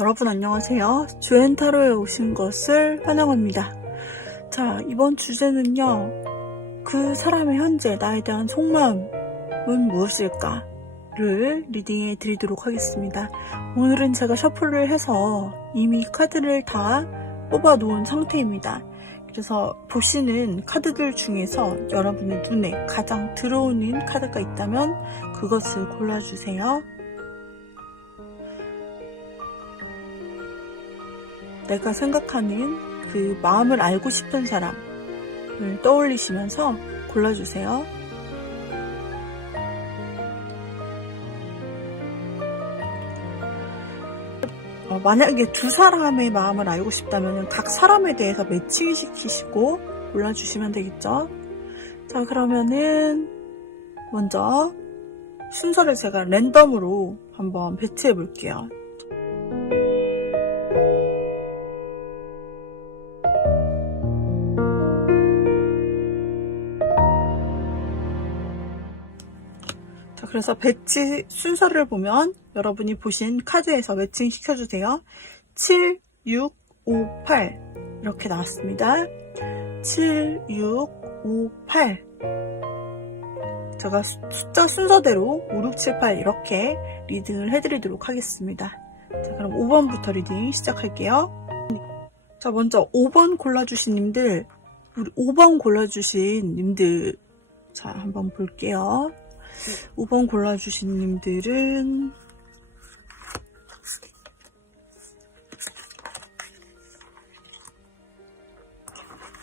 여러분 안녕하세요. 주엔타로에 오신 것을 환영합니다. 자, 이번 주제는요. 그 사람의 현재 나에 대한 속마음은 무엇일까를 리딩해 드리도록 하겠습니다. 오늘은 제가 셔플을 해서 이미 카드를 다 뽑아 놓은 상태입니다. 그래서 보시는 카드들 중에서 여러분의 눈에 가장 들어오는 카드가 있다면 그것을 골라주세요. 내가 생각하는 그 마음을 알고 싶은 사람을 떠올리시면서 골라주세요. 만약에 두 사람의 마음을 알고 싶다면 각 사람에 대해서 매칭시키시고 골라주시면 되겠죠. 자, 그러면은 먼저 순서를 제가 랜덤으로 한번 배치해 볼게요. 그래서 배치 순서를 보면 여러분이 보신 카드에서 매칭 시켜주세요. 7, 6, 5, 8 이렇게 나왔습니다. 7, 6, 5, 8 제가 숫자 순서대로 5, 6, 7, 8 이렇게 리딩을 해드리도록 하겠습니다. 자, 그럼 5번부터 리딩 시작할게요. 자, 먼저 5번 골라주신 님들, 우리 5번 골라주신 님들, 자, 한번 볼게요. 5번 골라주신 님들은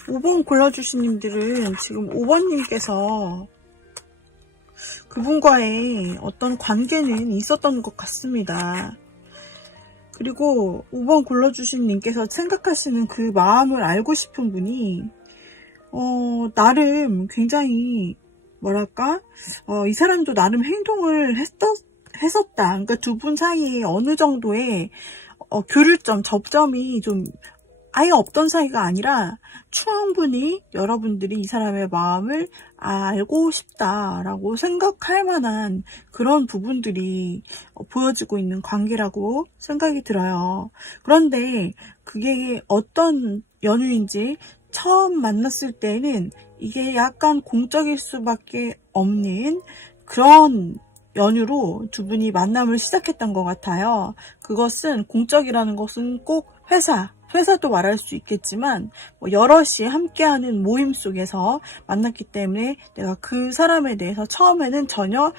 5번 골라주신 님들은 지금 5번님께서 그분과의 어떤 관계는 있었던 것 같습니다. 그리고 5번 골라주신 님께서 생각하시는 그 마음을 알고 싶은 분이 나름 굉장히 뭐랄까? 이 사람도 나름 행동을 했었다. 그러니까 두 분 사이에 어느 정도의 교류점, 접점이 좀 아예 없던 사이가 아니라 충분히 여러분들이 이 사람의 마음을 알고 싶다라고 생각할 만한 그런 부분들이 보여지고 있는 관계라고 생각이 들어요. 그런데 그게 어떤 연유인지 처음 만났을 때는 이게 약간 공적일 수밖에 없는 그런 연유로 두 분이 만남을 시작했던 것 같아요. 그것은 공적이라는 것은 꼭 회사도 말할 수 있겠지만 여럿이 함께하는 모임 속에서 만났기 때문에 내가 그 사람에 대해서 처음에는 전혀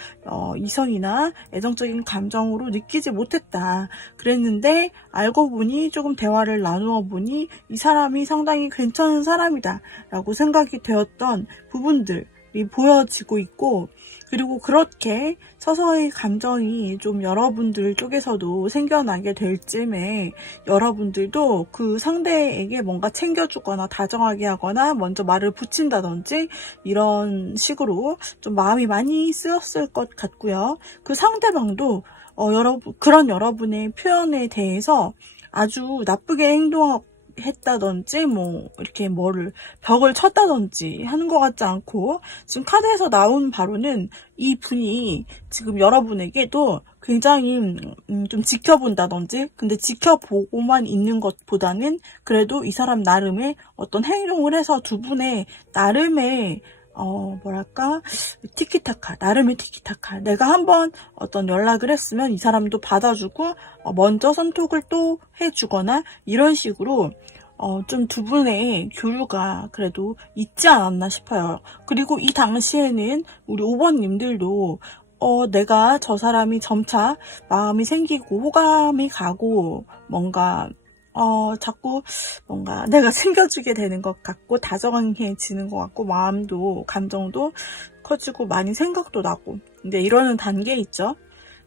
이성이나 애정적인 감정으로 느끼지 못했다. 그랬는데 알고 보니 조금 대화를 나누어 보니 이 사람이 상당히 괜찮은 사람이다 라고 생각이 되었던 부분들이 보여지고 있고, 그리고 그렇게 서서히 감정이 좀 여러분들 쪽에서도 생겨나게 될 쯤에 여러분들도 그 상대에게 뭔가 챙겨주거나 다정하게 하거나 먼저 말을 붙인다든지 이런 식으로 좀 마음이 많이 쓰였을 것 같고요. 그 상대방도 그런 여러분의 표현에 대해서 아주 나쁘게 했다든지 이렇게 벽을 쳤다든지 하는 것 같지 않고, 지금 카드에서 나온 바로는 이 분이 지금 여러분에게도 굉장히 좀 지켜본다든지, 근데 지켜보고만 있는 것보다는 그래도 이 사람 나름의 어떤 행동을 해서 두 분의 나름의 나름의 티키타카. 내가 한번 어떤 연락을 했으면 이 사람도 받아주고, 먼저 선톡을 또 해주거나, 이런 식으로, 좀 두 분의 교류가 그래도 있지 않았나 싶어요. 그리고 이 당시에는 우리 5번님들도, 내가 저 사람이 점차 마음이 생기고, 호감이 가고, 자꾸 뭔가 내가 챙겨주게 되는 것 같고 다정해지는 것 같고 마음도 감정도 커지고 많이 생각도 나고, 근데 이러는 단계 있죠.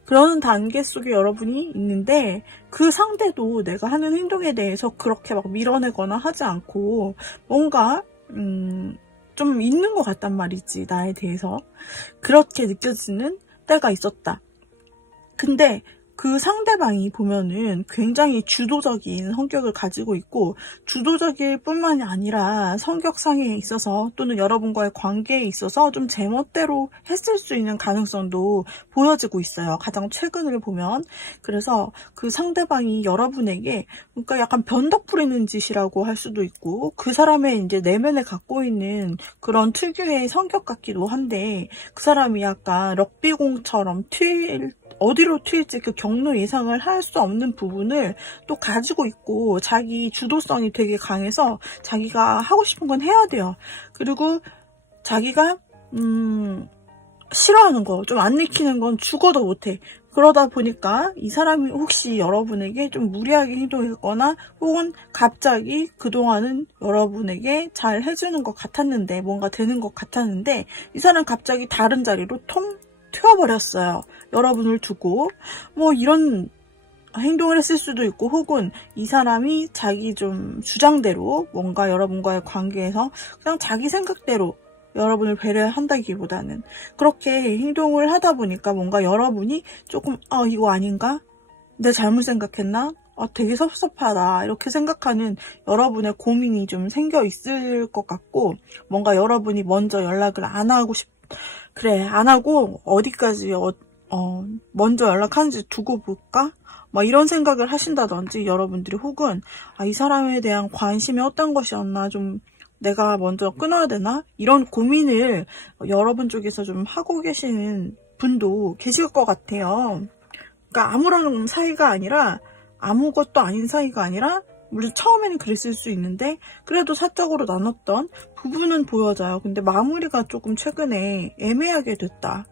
그러는 단계 속에 여러분이 있는데 그 상대도 내가 하는 행동에 대해서 그렇게 막 밀어내거나 하지 않고 뭔가 좀 있는 것 같단 말이지. 나에 대해서 그렇게 느껴지는 때가 있었다. 근데 그 상대방이 보면은 굉장히 주도적인 성격을 가지고 있고, 주도적일 뿐만이 아니라 성격상에 있어서 또는 여러분과의 관계에 있어서 좀 제멋대로 했을 수 있는 가능성도 보여지고 있어요. 가장 최근을 보면. 그래서 그 상대방이 여러분에게 그러니까 약간 변덕 부리는 짓이라고 할 수도 있고, 그 사람의 이제 내면에 갖고 있는 그런 특유의 성격 같기도 한데, 그 사람이 약간 럭비공처럼 어디로 튈지 그 경로 예상을 할 수 없는 부분을 또 가지고 있고, 자기 주도성이 되게 강해서 자기가 하고 싶은 건 해야 돼요. 그리고 자기가 싫어하는 거, 좀 안 내키는 건 죽어도 못해. 그러다 보니까 이 사람이 혹시 여러분에게 좀 무리하게 행동했거나 혹은 갑자기 그동안은 여러분에게 잘 해주는 것 같았는데, 뭔가 되는 것 같았는데, 이 사람 갑자기 다른 자리로 통 튀어버렸어요. 여러분을 두고. 뭐 이런 행동을 했을 수도 있고, 혹은 이 사람이 자기 좀 주장대로 뭔가 여러분과의 관계에서 그냥 자기 생각대로 여러분을 배려한다기보다는 그렇게 행동을 하다 보니까 뭔가 여러분이 조금 이거 아닌가? 내가 잘못 생각했나? 되게 섭섭하다 이렇게 생각하는 여러분의 고민이 좀 생겨 있을 것 같고, 뭔가 여러분이 먼저 연락을 안 하고 그래 안 하고 어디까지 먼저 연락하는지 두고 볼까? 막 이런 생각을 하신다든지, 여러분들이 혹은 이 사람에 대한 관심이 어떤 것이었나, 좀 내가 먼저 끊어야 되나? 이런 고민을 여러분 쪽에서 좀 하고 계시는 분도 계실 것 같아요. 그러니까 아무런 사이가 아니라, 아무것도 아닌 사이가 아니라, 물론 처음에는 그랬을 수 있는데 그래도 사적으로 나눴던 부분은 보여져요. 근데 마무리가 조금 최근에 애매하게 됐다.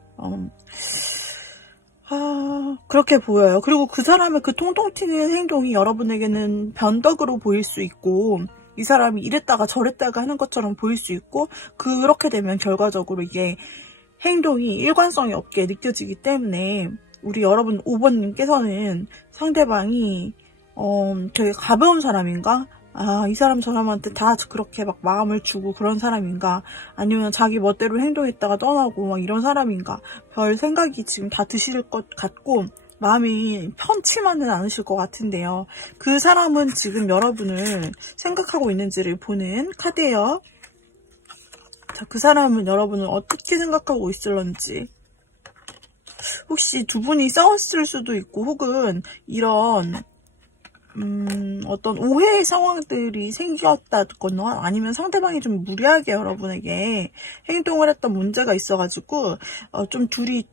그렇게 보여요. 그리고 그 사람의 그 통통 튀는 행동이 여러분에게는 변덕으로 보일 수 있고, 이 사람이 이랬다가 저랬다가 하는 것처럼 보일 수 있고, 그렇게 되면 결과적으로 이게 행동이 일관성이 없게 느껴지기 때문에, 우리 여러분 5번님께서는 상대방이 되게 가벼운 사람인가? 이 사람 저 사람한테 다 그렇게 막 마음을 주고 그런 사람인가? 아니면 자기 멋대로 행동했다가 떠나고 막 이런 사람인가? 별 생각이 지금 다 드실 것 같고, 마음이 편치만은 않으실 것 같은데요. 그 사람은 지금 여러분을 생각하고 있는지를 보는 카드예요. 자, 그 사람은 여러분을 어떻게 생각하고 있을런지. 혹시 두 분이 싸웠을 수도 있고, 혹은 이런 어떤 오해의 상황들이 생겼다거나, 아니면 상대방이 좀 무리하게 여러분에게 행동을 했던 문제가 있어가지고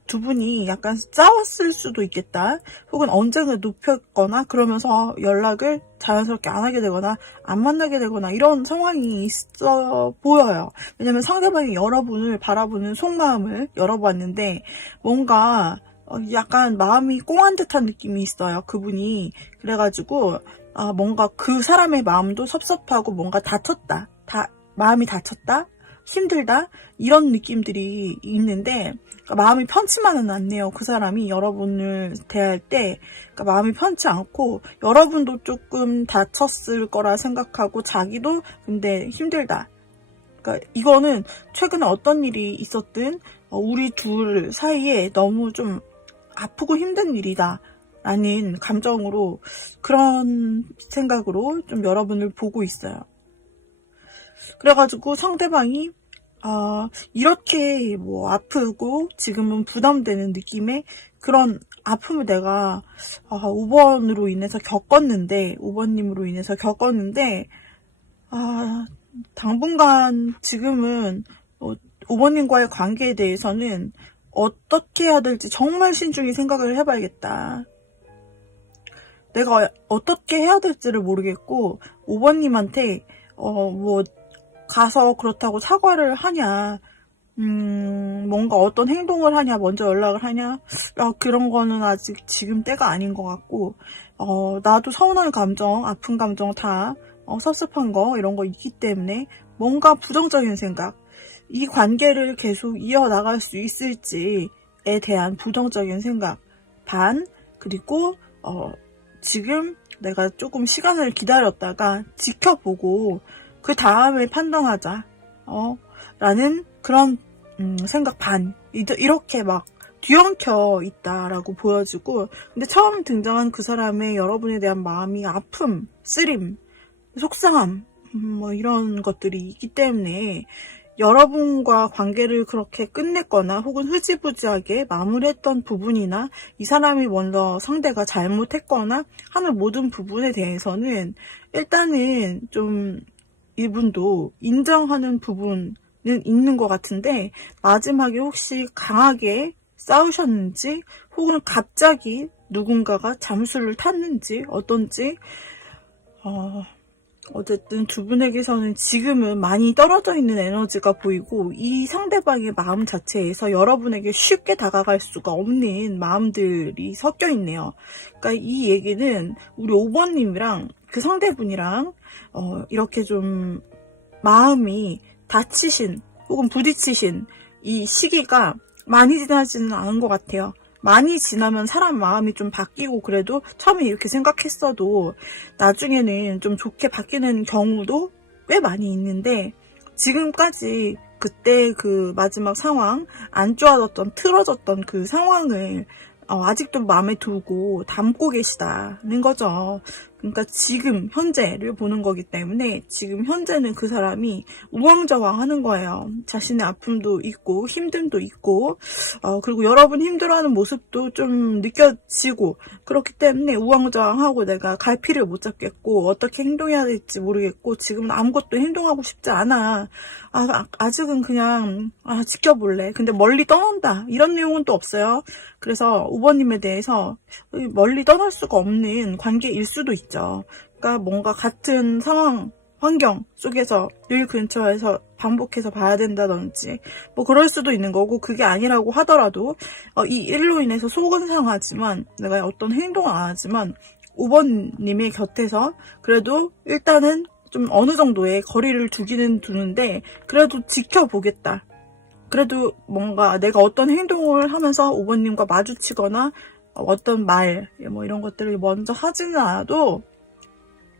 두 분이 약간 싸웠을 수도 있겠다. 혹은 언쟁을 높였거나 그러면서 연락을 자연스럽게 안 하게 되거나 안 만나게 되거나 이런 상황이 있어 보여요. 왜냐면 상대방이 여러분을 바라보는 속마음을 열어봤는데 뭔가 약간 마음이 꽁한 듯한 느낌이 있어요, 그분이. 그래가지고 뭔가 그 사람의 마음도 섭섭하고 뭔가 다쳤다, 마음이 다쳤다, 힘들다, 이런 느낌들이 있는데, 그러니까 마음이 편치만은 않네요. 그 사람이 여러분을 대할 때 그러니까 마음이 편치 않고, 여러분도 조금 다쳤을 거라 생각하고 자기도 근데 힘들다. 그러니까 이거는 최근에 어떤 일이 있었든 우리 둘 사이에 너무 좀 아프고 힘든 일이다 라는 감정으로, 그런 생각으로 좀 여러분을 보고 있어요. 그래가지고 상대방이 이렇게 뭐 아프고 지금은 부담되는 느낌의 그런 아픔을 내가 5번으로 인해서 겪었는데, 5번님으로 인해서 겪었는데 당분간 지금은 5번님과의 관계에 대해서는 어떻게 해야 될지 정말 신중히 생각을 해봐야겠다. 내가 어떻게 해야 될지를 모르겠고, 5번님한테 뭐 가서 그렇다고 사과를 하냐, 뭔가 어떤 행동을 하냐, 먼저 연락을 하냐, 그런 거는 아직 지금 때가 아닌 것 같고, 나도 서운한 감정, 아픈 감정 다 섭섭한 거 이런 거 있기 때문에 뭔가 부정적인 생각, 이 관계를 계속 이어나갈 수 있을지에 대한 부정적인 생각 반, 그리고 지금 내가 조금 시간을 기다렸다가 지켜보고 그 다음에 판단하자 라는 그런 생각 반, 이렇게 막 뒤엉켜 있다라고 보여지고, 근데 처음 등장한 그 사람의 여러분에 대한 마음이 아픔, 쓰림, 속상함, 뭐 이런 것들이 있기 때문에 여러분과 관계를 그렇게 끝냈거나 혹은 흐지부지하게 마무리했던 부분이나 이 사람이 먼저 상대가 잘못했거나 하는 모든 부분에 대해서는 일단은 좀 이분도 인정하는 부분은 있는 것 같은데, 마지막에 혹시 강하게 싸우셨는지 혹은 갑자기 누군가가 잠수를 탔는지 어떤지, 어쨌든 두 분에게서는 지금은 많이 떨어져 있는 에너지가 보이고, 이 상대방의 마음 자체에서 여러분에게 쉽게 다가갈 수가 없는 마음들이 섞여 있네요. 그러니까 이 얘기는 우리 5번님이랑 그 상대분이랑 이렇게 좀 마음이 다치신 혹은 부딪히신 이 시기가 많이 지나지는 않은 것 같아요. 많이 지나면 사람 마음이 좀 바뀌고, 그래도 처음에 이렇게 생각했어도 나중에는 좀 좋게 바뀌는 경우도 꽤 많이 있는데, 지금까지 그때 그 마지막 상황, 안 좋아졌던, 틀어졌던 그 상황을 아직도 마음에 두고 담고 계시다는 거죠. 그러니까 지금 현재를 보는 거기 때문에 지금 현재는 그 사람이 우왕좌왕 하는 거예요. 자신의 아픔도 있고 힘듦도 있고, 그리고 여러분 힘들어하는 모습도 좀 느껴지고, 그렇기 때문에 우왕좌왕하고 내가 갈피를 못 잡겠고 어떻게 행동해야 될지 모르겠고 지금은 아무것도 행동하고 싶지 않아. 아직은 그냥 지켜볼래. 근데 멀리 떠난다, 이런 내용은 또 없어요. 그래서 5번님에 대해서 멀리 떠날 수가 없는 관계일 수도 있죠. 그러니까 뭔가 같은 상황, 환경 속에서 여기 근처에서 반복해서 봐야 된다든지 뭐 그럴 수도 있는 거고, 그게 아니라고 하더라도 이 일로 인해서 속은 상하지만 내가 어떤 행동을 안 하지만 5번님의 곁에서 그래도 일단은 좀 어느 정도의 거리를 두기는 두는데 그래도 지켜보겠다. 그래도 뭔가 내가 어떤 행동을 하면서 5번님과 마주치거나 어떤 말, 뭐 이런 것들을 먼저 하지는 않아도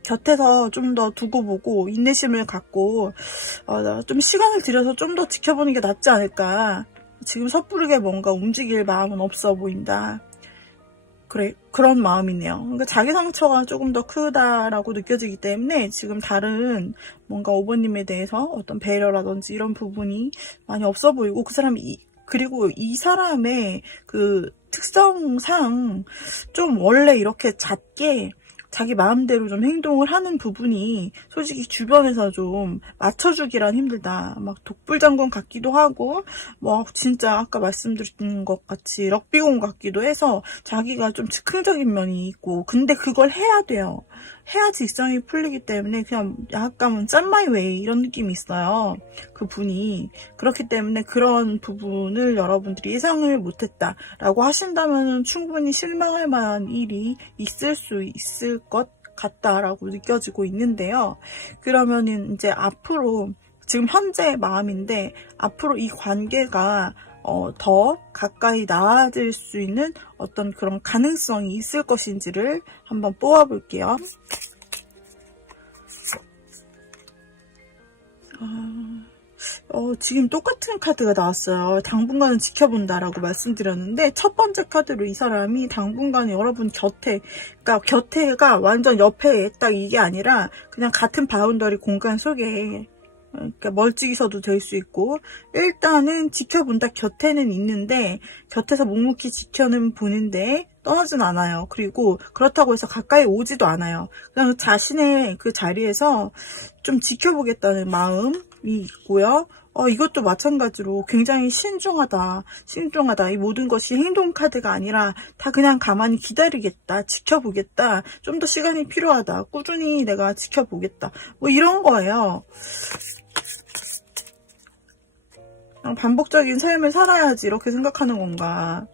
곁에서 좀 더 두고 보고 인내심을 갖고 좀 시간을 들여서 좀 더 지켜보는 게 낫지 않을까. 지금 섣부르게 뭔가 움직일 마음은 없어 보인다. 그래, 그런 마음이네요. 그러니까 자기 상처가 조금 더 크다라고 느껴지기 때문에 지금 다른 뭔가 5번님에 대해서 어떤 배려라든지 이런 부분이 많이 없어 보이고, 그 사람이 그리고 이 사람의 그 특성상 좀 원래 이렇게 잦게 자기 마음대로 좀 행동을 하는 부분이 솔직히 주변에서 좀 맞춰주기란 힘들다. 막 독불장군 같기도 하고, 뭐 진짜 아까 말씀드린 것 같이 럭비공 같기도 해서 자기가 좀 즉흥적인 면이 있고, 근데 그걸 해야 돼요. 해야지 일상이 풀리기 때문에 그냥 약간 짠마이 웨이 이런 느낌이 있어요. 그 분이. 그렇기 때문에 그런 부분을 여러분들이 예상을 못했다라고 하신다면 충분히 실망할 만한 일이 있을 수 있을 것 같다라고 느껴지고 있는데요. 그러면은 이제 앞으로, 지금 현재 마음인데 앞으로 이 관계가 더 가까이 나아질 수 있는 어떤 그런 가능성이 있을 것인지를 한번 뽑아볼게요. 지금 똑같은 카드가 나왔어요. 당분간은 지켜본다라고 말씀드렸는데, 첫 번째 카드로 이 사람이 당분간 여러분 곁에, 그러니까 곁에가 완전 옆에 딱 이게 아니라 그냥 같은 바운더리 공간 속에, 그러니까 멀찍이서도 될 수 있고, 일단은 지켜본다, 곁에는 있는데 곁에서 묵묵히 지켜는 보는데 떠나진 않아요. 그리고 그렇다고 해서 가까이 오지도 않아요. 그냥 자신의 그 자리에서 좀 지켜보겠다는 마음이 있고요. 이것도 마찬가지로 굉장히 신중하다. 이 모든 것이 행동 카드가 아니라 다 그냥 가만히 기다리겠다, 지켜보겠다, 좀 더 시간이 필요하다, 꾸준히 내가 지켜보겠다, 뭐 이런 거예요. 그냥 반복적인 삶을 살아야지 이렇게 생각하는 건가.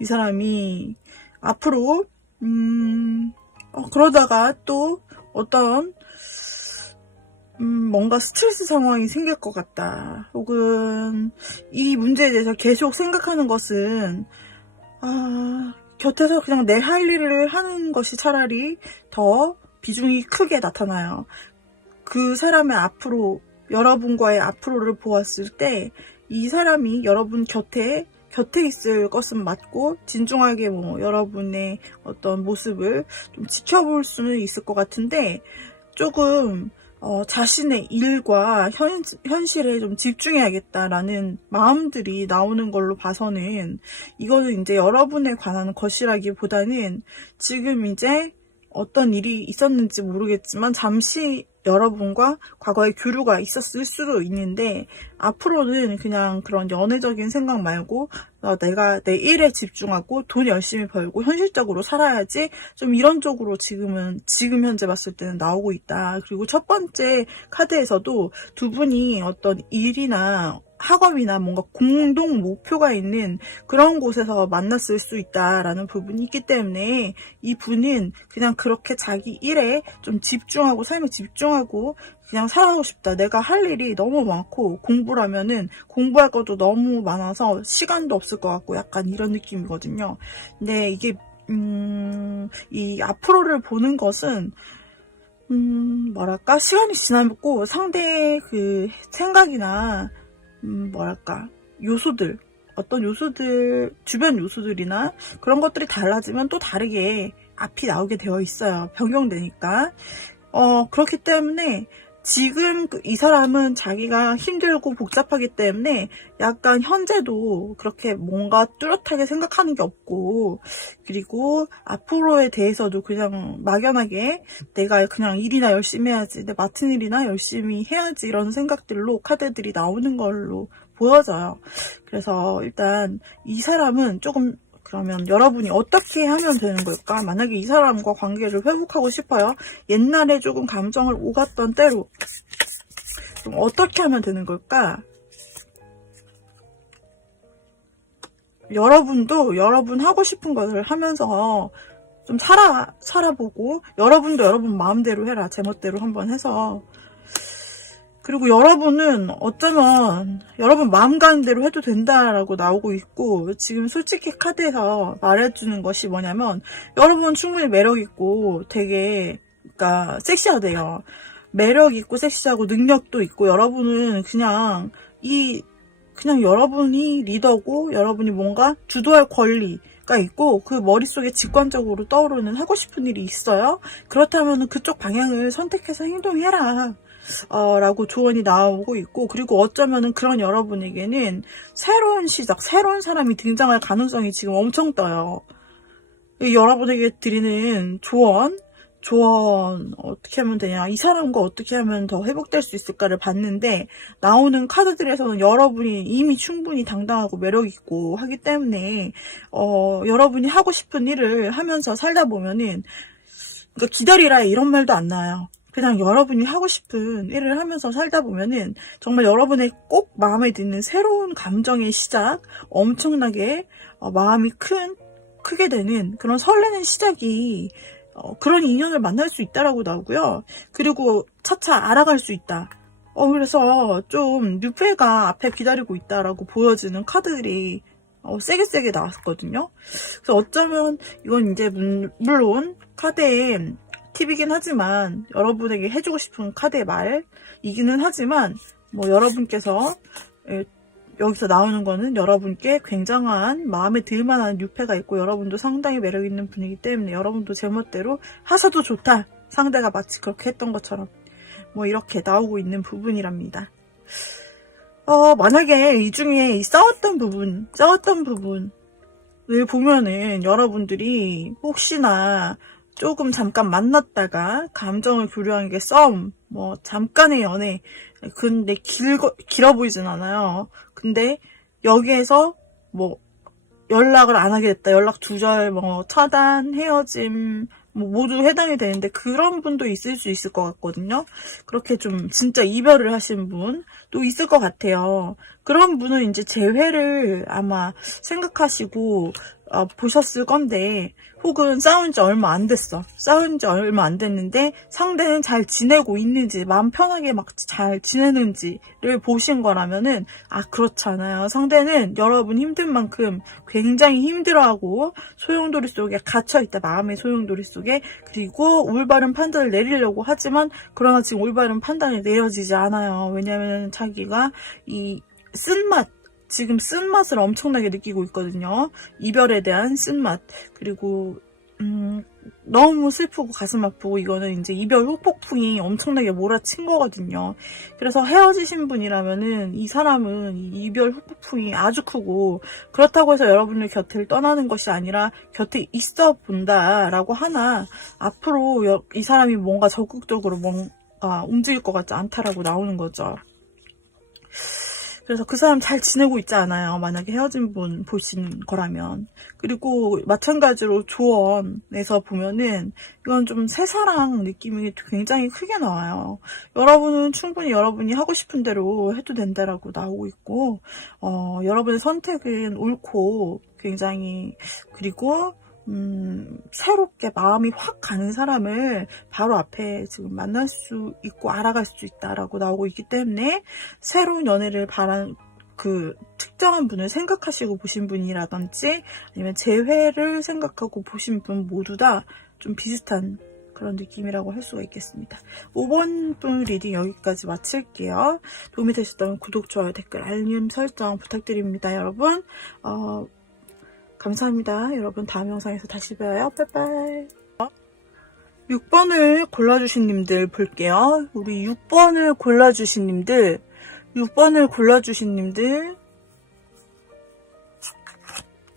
이 사람이 앞으로 그러다가 또 어떤 뭔가 스트레스 상황이 생길 것 같다, 혹은 이 문제에 대해서 계속 생각하는 것은 곁에서 그냥 내 할 일을 하는 것이 차라리 더 비중이 크게 나타나요. 그 사람의 앞으로, 여러분과의 앞으로를 보았을 때 이 사람이 여러분 곁에 곁에 있을 것은 맞고 진중하게 뭐 여러분의 어떤 모습을 좀 지켜볼 수는 있을 것 같은데 조금 자신의 일과 현실에 좀 집중해야겠다라는 마음들이 나오는 걸로 봐서는 이거는 이제 여러분에 관한 것이라기보다는 지금 이제 어떤 일이 있었는지 모르겠지만 잠시 여러분과 과거에 교류가 있었을 수도 있는데 앞으로는 그냥 그런 연애적인 생각 말고 내가 내 일에 집중하고 돈 열심히 벌고 현실적으로 살아야지 좀 이런 쪽으로 지금 현재 봤을 때는 나오고 있다. 그리고 첫 번째 카드에서도 두 분이 어떤 일이나 학업이나 뭔가 공동 목표가 있는 그런 곳에서 만났을 수 있다라는 부분이 있기 때문에 이 분은 그냥 그렇게 자기 일에 좀 집중하고 삶에 집중하고 그냥 살아가고 싶다. 내가 할 일이 너무 많고 공부라면은 공부할 것도 너무 많아서 시간도 없을 것 같고 약간 이런 느낌이거든요. 근데 이게 이 앞으로를 보는 것은 뭐랄까 시간이 지나고 상대의 그 생각이나 뭐랄까 요소들 어떤 요소들 주변 요소들이나 그런 것들이 달라지면 또 다르게 앞이 나오게 되어 있어요. 변경되니까 그렇기 때문에 지금 이 사람은 자기가 힘들고 복잡하기 때문에 약간 현재도 그렇게 뭔가 뚜렷하게 생각하는 게 없고 그리고 앞으로에 대해서도 그냥 막연하게 내가 그냥 일이나 열심히 해야지 내 맡은 일이나 열심히 해야지 이런 생각들로 카드들이 나오는 걸로 보여져요. 그래서 일단 이 사람은 조금 그러면 여러분이 어떻게 하면 되는 걸까? 만약에 이 사람과 관계를 회복하고 싶어요. 옛날에 조금 감정을 오갔던 때로 좀 어떻게 하면 되는 걸까? 여러분도 여러분 하고 싶은 것을 하면서 좀 살아보고 여러분도 여러분 마음대로 해라. 제멋대로 한번 해서 그리고 여러분은 어쩌면 여러분 마음 가는 대로 해도 된다라고 나오고 있고 지금 솔직히 카드에서 말해주는 것이 뭐냐면 여러분 충분히 매력있고 되게 그러니까 섹시하대요. 매력있고 섹시하고 능력도 있고 여러분은 그냥 여러분이 리더고 여러분이 뭔가 주도할 권리가 있고 그 머릿속에 직관적으로 떠오르는 하고 싶은 일이 있어요. 그렇다면 그쪽 방향을 선택해서 행동해라. 라고 조언이 나오고 있고 그리고 어쩌면은 그런 여러분에게는 새로운 시작, 새로운 사람이 등장할 가능성이 지금 엄청 떠요. 여러분에게 드리는 조언 어떻게 하면 되냐 이 사람과 어떻게 하면 더 회복될 수 있을까를 봤는데 나오는 카드들에서는 여러분이 이미 충분히 당당하고 매력있고 하기 때문에 여러분이 하고 싶은 일을 하면서 살다 보면은 그러니까 기다리라 이런 말도 안 나와요. 그냥 여러분이 하고 싶은 일을 하면서 살다 보면은 정말 여러분의 꼭 마음에 드는 새로운 감정의 시작 엄청나게 마음이 크게 되는 그런 설레는 시작이 그런 인연을 만날 수 있다라고 나오고요. 그리고 차차 알아갈 수 있다. 그래서 좀 뉴페가 앞에 기다리고 있다라고 보여지는 카드들이 세게 나왔거든요. 그래서 어쩌면 이건 이제 물론 카드에 팁이긴 하지만 여러분에게 해주고 싶은 카드의 말이기는 하지만 뭐 여러분께서 여기서 나오는 거는 여러분께 굉장한 마음에 들만한 뉴페가 있고 여러분도 상당히 매력있는 분이기 때문에 여러분도 제멋대로 하셔도 좋다. 상대가 마치 그렇게 했던 것처럼 뭐 이렇게 나오고 있는 부분이랍니다. 만약에 이 중에 싸웠던 부분을 보면은 여러분들이 혹시나 조금 잠깐 만났다가 감정을 교류한 게 싸움, 뭐 잠깐의 연애, 근데 길어 보이진 않아요. 근데 여기에서 뭐 연락을 안 하게 됐다, 연락 두절, 뭐 차단, 헤어짐, 뭐 모두 해당이 되는데 그런 분도 있을 수 있을 것 같거든요. 그렇게 좀 진짜 이별을 하신 분도 있을 것 같아요. 그런 분은 이제 재회를 아마 생각하시고 보셨을 건데 혹은 싸운 지 얼마 안 됐는데 상대는 잘 지내고 있는지 마음 편하게 막 잘 지내는지를 보신 거라면은 그렇잖아요. 상대는 여러분 힘든 만큼 굉장히 힘들어하고 소용돌이 속에 갇혀있다. 마음의 소용돌이 속에. 그리고 올바른 판단을 내리려고 하지만 그러나 지금 올바른 판단이 내려지지 않아요. 왜냐하면 자기가 이 쓴맛 지금 쓴맛을 엄청나게 느끼고 있거든요. 이별에 대한 쓴맛. 그리고 너무 슬프고 가슴 아프고 이거는 이제 이별 후폭풍이 엄청나게 몰아친 거거든요. 그래서 헤어지신 분이라면은 이 사람은 이 이별 후폭풍이 아주 크고 그렇다고 해서 여러분의 곁을 떠나는 것이 아니라 곁에 있어 본다라고 하나 앞으로 이 사람이 뭔가 적극적으로 뭔가 움직일 것 같지 않다라고 나오는 거죠. 그래서 그 사람 잘 지내고 있지 않아요. 만약에 헤어진 분 보시는 거라면. 그리고 마찬가지로 조언에서 보면은 이건 좀 새사랑 느낌이 굉장히 크게 나와요. 여러분은 충분히 여러분이 하고 싶은 대로 해도 된다라고 나오고 있고 여러분의 선택은 옳고 굉장히 그리고 새롭게 마음이 확 가는 사람을 바로 앞에 지금 만날 수 있고 알아갈 수 있다라고 나오고 있기 때문에 새로운 연애를 바란 그 특정한 분을 생각하시고 보신 분이라든지 아니면 재회를 생각하고 보신 분 모두 다 좀 비슷한 그런 느낌이라고 할 수가 있겠습니다. 5번 분 리딩 여기까지 마칠게요. 도움이 되셨다면 구독, 좋아요, 댓글, 알림 설정 부탁드립니다. 여러분 감사합니다. 여러분 다음 영상에서 다시 봬요. 빠이빠이. 6번을 골라주신 님들 볼게요. 우리 6번을 골라주신 님들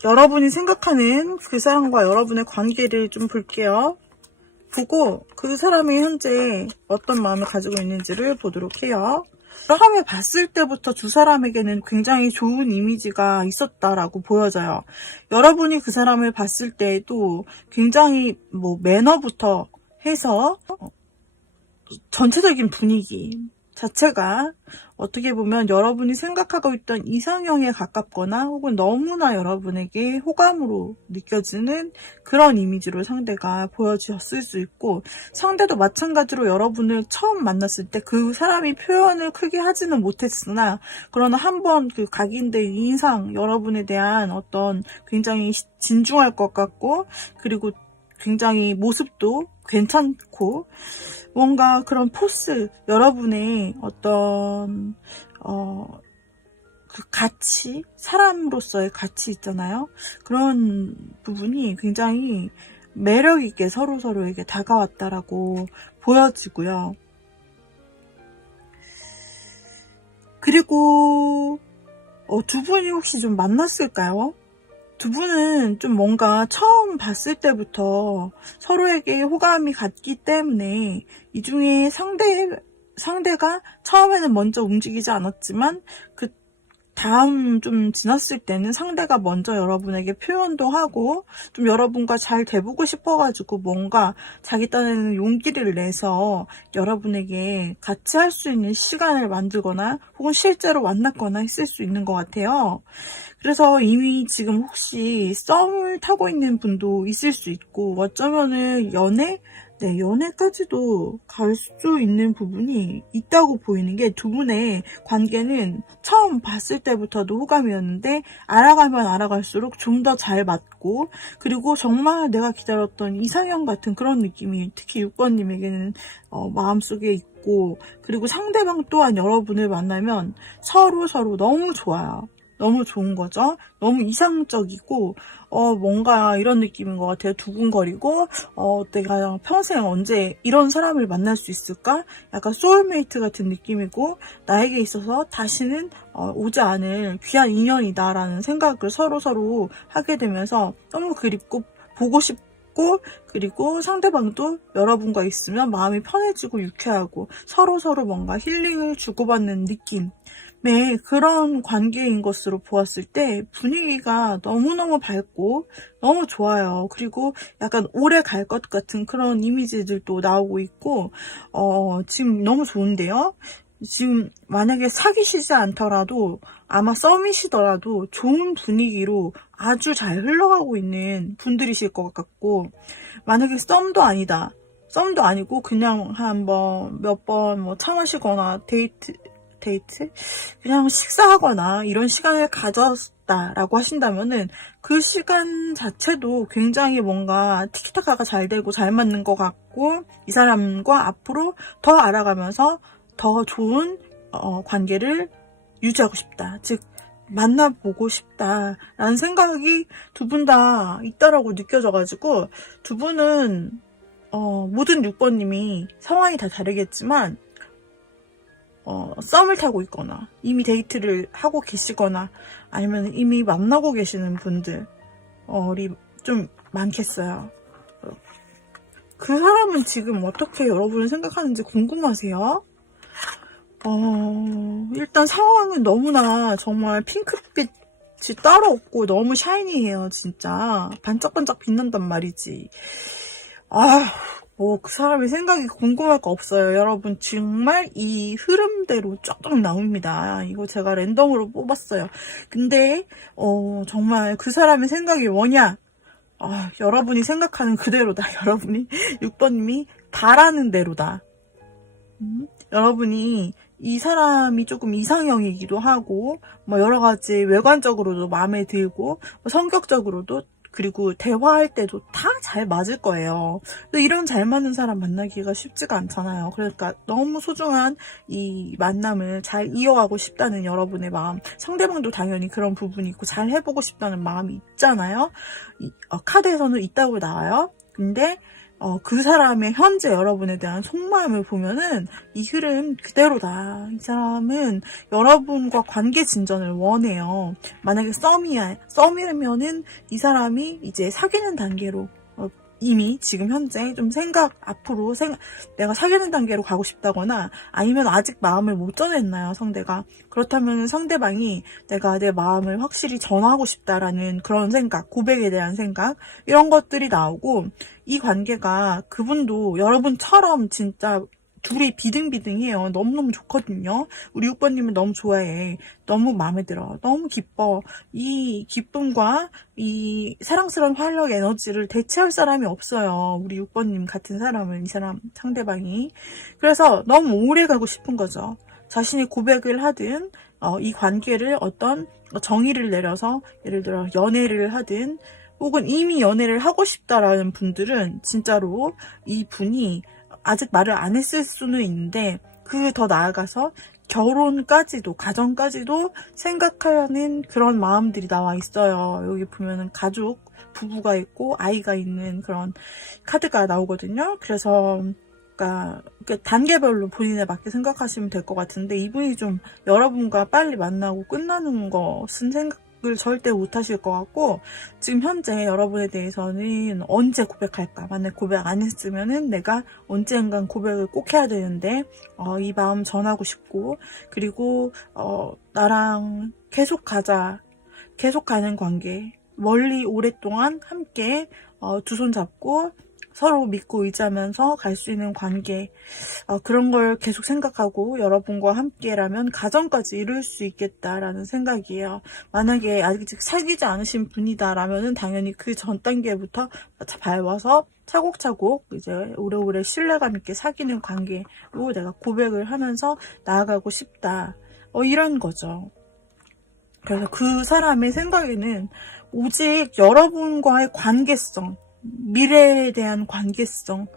여러분이 생각하는 그 사람과 여러분의 관계를 좀 볼게요. 보고 그 사람이 현재 어떤 마음을 가지고 있는지를 보도록 해요. 처음에 봤을 때부터 두 사람에게는 굉장히 좋은 이미지가 있었다라고 보여져요. 여러분이 그 사람을 봤을 때에도 굉장히 매너부터 해서 전체적인 분위기 자체가 어떻게 보면 여러분이 생각하고 있던 이상형에 가깝거나 혹은 너무나 여러분에게 호감으로 느껴지는 그런 이미지로 상대가 보여졌을 수 있고 상대도 마찬가지로 여러분을 처음 만났을 때 그 사람이 표현을 크게 하지는 못했으나 그러나 한번 그 각인된 인상 여러분에 대한 어떤 굉장히 진중할 것 같고 그리고 굉장히 모습도 괜찮고 뭔가 그런 포스 여러분의 어떤 그 가치 사람으로서의 가치 있잖아요. 그런 부분이 굉장히 매력 있게 서로에게 다가왔다라고 보여지고요. 그리고 두 분이 혹시 좀 만났을까요? 두 분은 좀 뭔가 처음 봤을 때부터 서로에게 호감이 갔기 때문에 이 중에 상대가 처음에는 먼저 움직이지 않았지만 그 다음 좀 지났을 때는 상대가 먼저 여러분에게 표현도 하고 좀 여러분과 잘 돼보고 싶어가지고 뭔가 자기 딴에는 용기를 내서 여러분에게 같이 할 수 있는 시간을 만들거나 혹은 실제로 만났거나 했을 수 있는 것 같아요. 그래서 이미 지금 혹시 썸을 타고 있는 분도 있을 수 있고 어쩌면은 연애까지도 갈 수 있는 부분이 있다고 보이는 게 두 분의 관계는 처음 봤을 때부터도 호감이었는데 알아가면 알아갈수록 좀 더 잘 맞고 그리고 정말 내가 기다렸던 이상형 같은 그런 느낌이 특히 6번님에게는 마음속에 있고 그리고 상대방 또한 여러분을 만나면 서로 너무 좋아요. 너무 좋은 거죠. 너무 이상적이고 뭔가 이런 느낌인 것 같아요. 두근거리고 내가 평생 언제 이런 사람을 만날 수 있을까? 약간 소울메이트 같은 느낌이고 나에게 있어서 다시는 오지 않을 귀한 인연이다라는 생각을 서로 하게 되면서 너무 그립고 보고 싶고 그리고 상대방도 여러분과 있으면 마음이 편해지고 유쾌하고 서로 뭔가 힐링을 주고받는 느낌 네, 그런 관계인 것으로 보았을 때 분위기가 너무너무 밝고 너무 좋아요. 그리고 약간 오래 갈 것 같은 그런 이미지들도 나오고 있고 지금 너무 좋은데요. 지금 만약에 사귀시지 않더라도 아마 썸이시더라도 좋은 분위기로 아주 잘 흘러가고 있는 분들이실 것 같고 만약에 썸도 아니고 그냥 몇 번 차 마시거나 데이트 그냥 식사하거나 이런 시간을 가졌다라고 하신다면은 그 시간 자체도 굉장히 뭔가 티키타카가 잘 되고 잘 맞는 것 같고 이 사람과 앞으로 더 알아가면서 더 좋은 관계를 유지하고 싶다. 즉 만나보고 싶다라는 생각이 두 분 다 있다라고 느껴져가지고, 두 분은 모든 6번님이 상황이 다 다르겠지만 썸을 타고 있거나 이미 데이트를 하고 계시거나 아니면 이미 만나고 계시는 분들이 좀 많겠어요. 그 사람은 지금 어떻게 여러분이 생각하는지 궁금하세요? 일단 상황은 너무나 정말 핑크빛이 따로 없고 너무 샤이니해요. 진짜 반짝반짝 빛난단 말이지. 그 사람의 생각이 궁금할 거 없어요. 여러분, 정말 이 흐름대로 쫙쫙 나옵니다. 이거 제가 랜덤으로 뽑았어요. 근데, 정말 그 사람의 생각이 뭐냐? 여러분이 생각하는 그대로다. 여러분이, 6번님이 바라는 대로다. 여러분이 이 사람이 조금 이상형이기도 하고, 뭐 여러 가지 외관적으로도 마음에 들고, 성격적으로도, 그리고 대화할 때도 다 잘 맞을 거예요. 근데 이런 잘 맞는 사람 만나기가 쉽지가 않잖아요. 그러니까 너무 소중한 이 만남을 잘 이어가고 싶다는 여러분의 마음, 상대방도 당연히 그런 부분이 있고 잘 해보고 싶다는 마음이 있잖아요. 카드에서는 있다고 나와요. 근데 그 사람의 현재 여러분에 대한 속마음을 보면은 이 흐름 그대로다. 이 사람은 여러분과 관계 진전을 원해요. 만약에 썸이면은 이 사람이 이제 사귀는 단계로 이미 지금 현재 좀 앞으로 내가 사귀는 단계로 가고 싶다거나 아니면 아직 마음을 못 전했나요, 상대가. 그렇다면 상대방이 내가 내 마음을 확실히 전하고 싶다라는 그런 생각, 고백에 대한 생각, 이런 것들이 나오고, 이 관계가 그분도 여러분처럼 진짜 둘이 비등비등해요. 너무너무 좋거든요. 우리 6번님은 너무 좋아해. 너무 마음에 들어. 너무 기뻐. 이 기쁨과 이 사랑스러운 활력 에너지를 대체할 사람이 없어요. 우리 6번님 같은 사람은, 이 사람 상대방이. 그래서 너무 오래 가고 싶은 거죠. 자신이 고백을 하든 이 관계를 어떤 정의를 내려서 예를 들어 연애를 하든 혹은 이미 연애를 하고 싶다라는 분들은 진짜로 이 분이 아직 말을 안 했을 수는 있는데 그 더 나아가서 결혼까지도 가정까지도 생각하는 그런 마음들이 나와 있어요. 여기 보면은 가족, 부부가 있고 아이가 있는 그런 카드가 나오거든요. 그래서 그러니까 단계별로 본인에 맞게 생각하시면 될 것 같은데, 이분이 좀 여러분과 빨리 만나고 끝나는 것은 생각을 절대 못 하실 것 같고, 지금 현재 여러분에 대해서는 언제 고백할까? 만약 고백 안 했으면은 내가 언젠간 고백을 꼭 해야 되는데 이 마음 전하고 싶고, 그리고 나랑 계속 가는 관계, 멀리 오랫동안 함께 두 손 잡고 서로 믿고 의지하면서 갈 수 있는 관계, 그런 걸 계속 생각하고 여러분과 함께라면 가정까지 이룰 수 있겠다라는 생각이에요. 만약에 아직 사귀지 않으신 분이다라면은 당연히 그 전 단계부터 밟아서 차곡차곡 이제 오래오래 신뢰감 있게 사귀는 관계로 내가 고백을 하면서 나아가고 싶다. 이런 거죠. 그래서 그 사람의 생각에는 오직 여러분과의 관계성, 미래에 대한 관계성,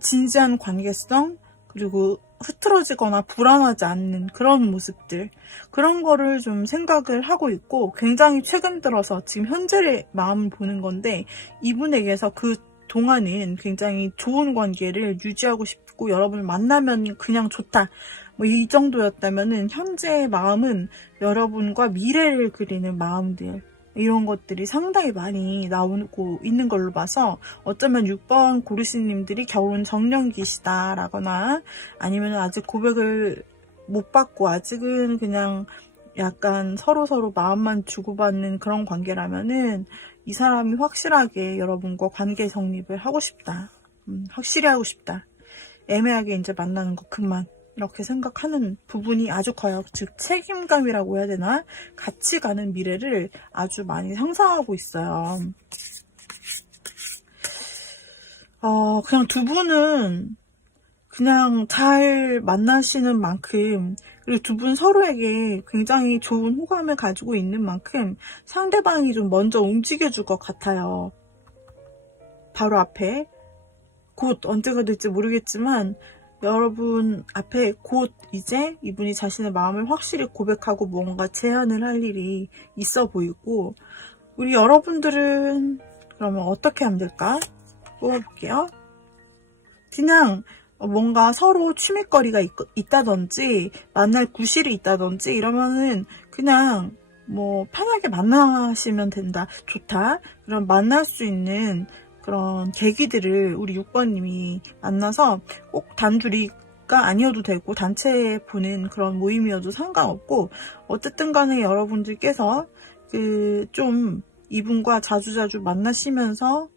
진지한 관계성, 그리고 흐트러지거나 불안하지 않는 그런 모습들, 그런 거를 좀 생각을 하고 있고, 굉장히 최근 들어서 지금 현재의 마음을 보는 건데, 이분에게서 그 동안은 굉장히 좋은 관계를 유지하고 싶고 여러분을 만나면 그냥 좋다, 뭐 이 정도였다면은 현재의 마음은 여러분과 미래를 그리는 마음들, 이런 것들이 상당히 많이 나오고 있는 걸로 봐서 어쩌면 6번 고르시님들이 결혼 정년기시다 라거나 아니면 아직 고백을 못 받고 아직은 그냥 약간 서로서로 마음만 주고받는 그런 관계라면은 이 사람이 확실하게 여러분과 관계 정립을 하고 싶다. 확실히 하고 싶다. 애매하게 이제 만나는 거 그만. 이렇게 생각하는 부분이 아주 커요. 즉 책임감이라고 해야 되나? 같이 가는 미래를 아주 많이 상상하고 있어요. 그냥 두 분은 그냥 잘 만나시는 만큼, 그리고 두 분 서로에게 굉장히 좋은 호감을 가지고 있는 만큼 상대방이 좀 먼저 움직여줄 것 같아요. 바로 앞에 곧 언제가 될지 모르겠지만 여러분 앞에 곧 이제 이분이 자신의 마음을 확실히 고백하고 뭔가 제안을 할 일이 있어 보이고, 우리 여러분들은 그러면 어떻게 하면 될까? 뽑아볼게요. 그냥 뭔가 서로 취미거리가 있다든지 만날 구실이 있다든지 이러면은 그냥 뭐 편하게 만나시면 된다, 좋다, 그럼 만날 수 있는 그런 계기들을 우리 6번님이 만나서 꼭 단둘이가 아니어도 되고 단체 보는 그런 모임이어도 상관없고, 어쨌든 간에 여러분들께서 좀 이분과 자주자주 만나시면서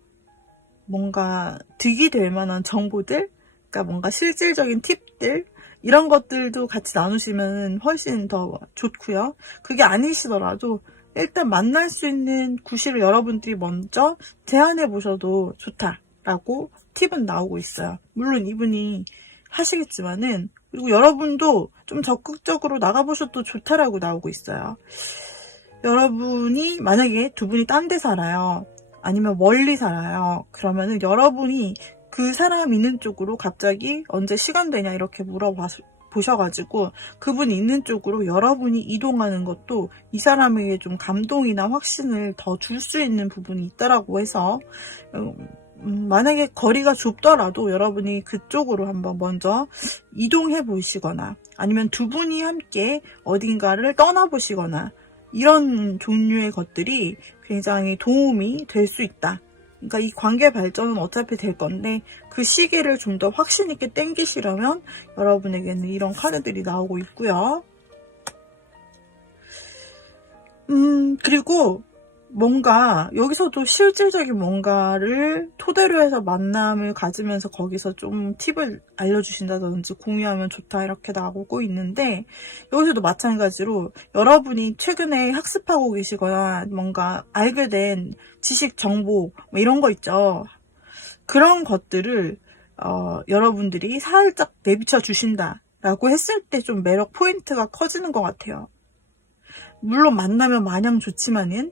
뭔가 득이 될 만한 정보들, 그러니까 뭔가 실질적인 팁들, 이런 것들도 같이 나누시면 훨씬 더 좋고요. 그게 아니시더라도 일단 만날 수 있는 구실을 여러분들이 먼저 제안해 보셔도 좋다라고 팁은 나오고 있어요. 물론 이분이 하시겠지만은, 그리고 여러분도 좀 적극적으로 나가보셔도 좋다라고 나오고 있어요. 여러분이 만약에 두 분이 딴 데 살아요, 아니면 멀리 살아요, 그러면은 여러분이 그 사람 있는 쪽으로 갑자기 언제 시간 되냐 이렇게 물어보셔가지고 그분이 있는 쪽으로 여러분이 이동하는 것도 이 사람에게 좀 감동이나 확신을 더 줄 수 있는 부분이 있다라고 해서, 만약에 거리가 좁더라도 여러분이 그쪽으로 한번 먼저 이동해 보시거나 아니면 두 분이 함께 어딘가를 떠나보시거나, 이런 종류의 것들이 굉장히 도움이 될 수 있다. 그러니까 이 관계 발전은 어차피 될 건데 그 시기를 좀 더 확신 있게 땡기시려면 여러분에게는 이런 카드들이 나오고 있고요. 그리고 뭔가 여기서도 실질적인 뭔가를 토대로 해서 만남을 가지면서 거기서 좀 팁을 알려주신다든지 공유하면 좋다 이렇게 나오고 있는데, 여기서도 마찬가지로 여러분이 최근에 학습하고 계시거나 뭔가 알게 된 지식, 정보 뭐 이런 거 있죠. 그런 것들을 여러분들이 살짝 내비쳐 주신다라고 했을 때 좀 매력 포인트가 커지는 것 같아요. 물론 만나면 마냥 좋지만은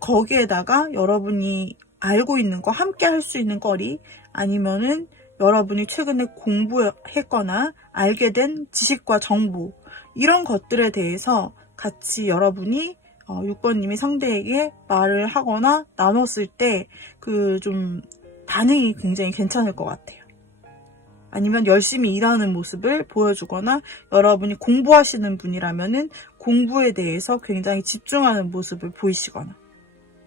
거기에다가 여러분이 알고 있는 거, 함께 할 수 있는 거리, 아니면은 여러분이 최근에 공부했거나 알게 된 지식과 정보, 이런 것들에 대해서 같이 여러분이 6번님이 상대에게 말을 하거나 나눴을 때 좀 반응이 굉장히 괜찮을 것 같아요. 아니면 열심히 일하는 모습을 보여주거나, 여러분이 공부하시는 분이라면은 공부에 대해서 굉장히 집중하는 모습을 보이시거나,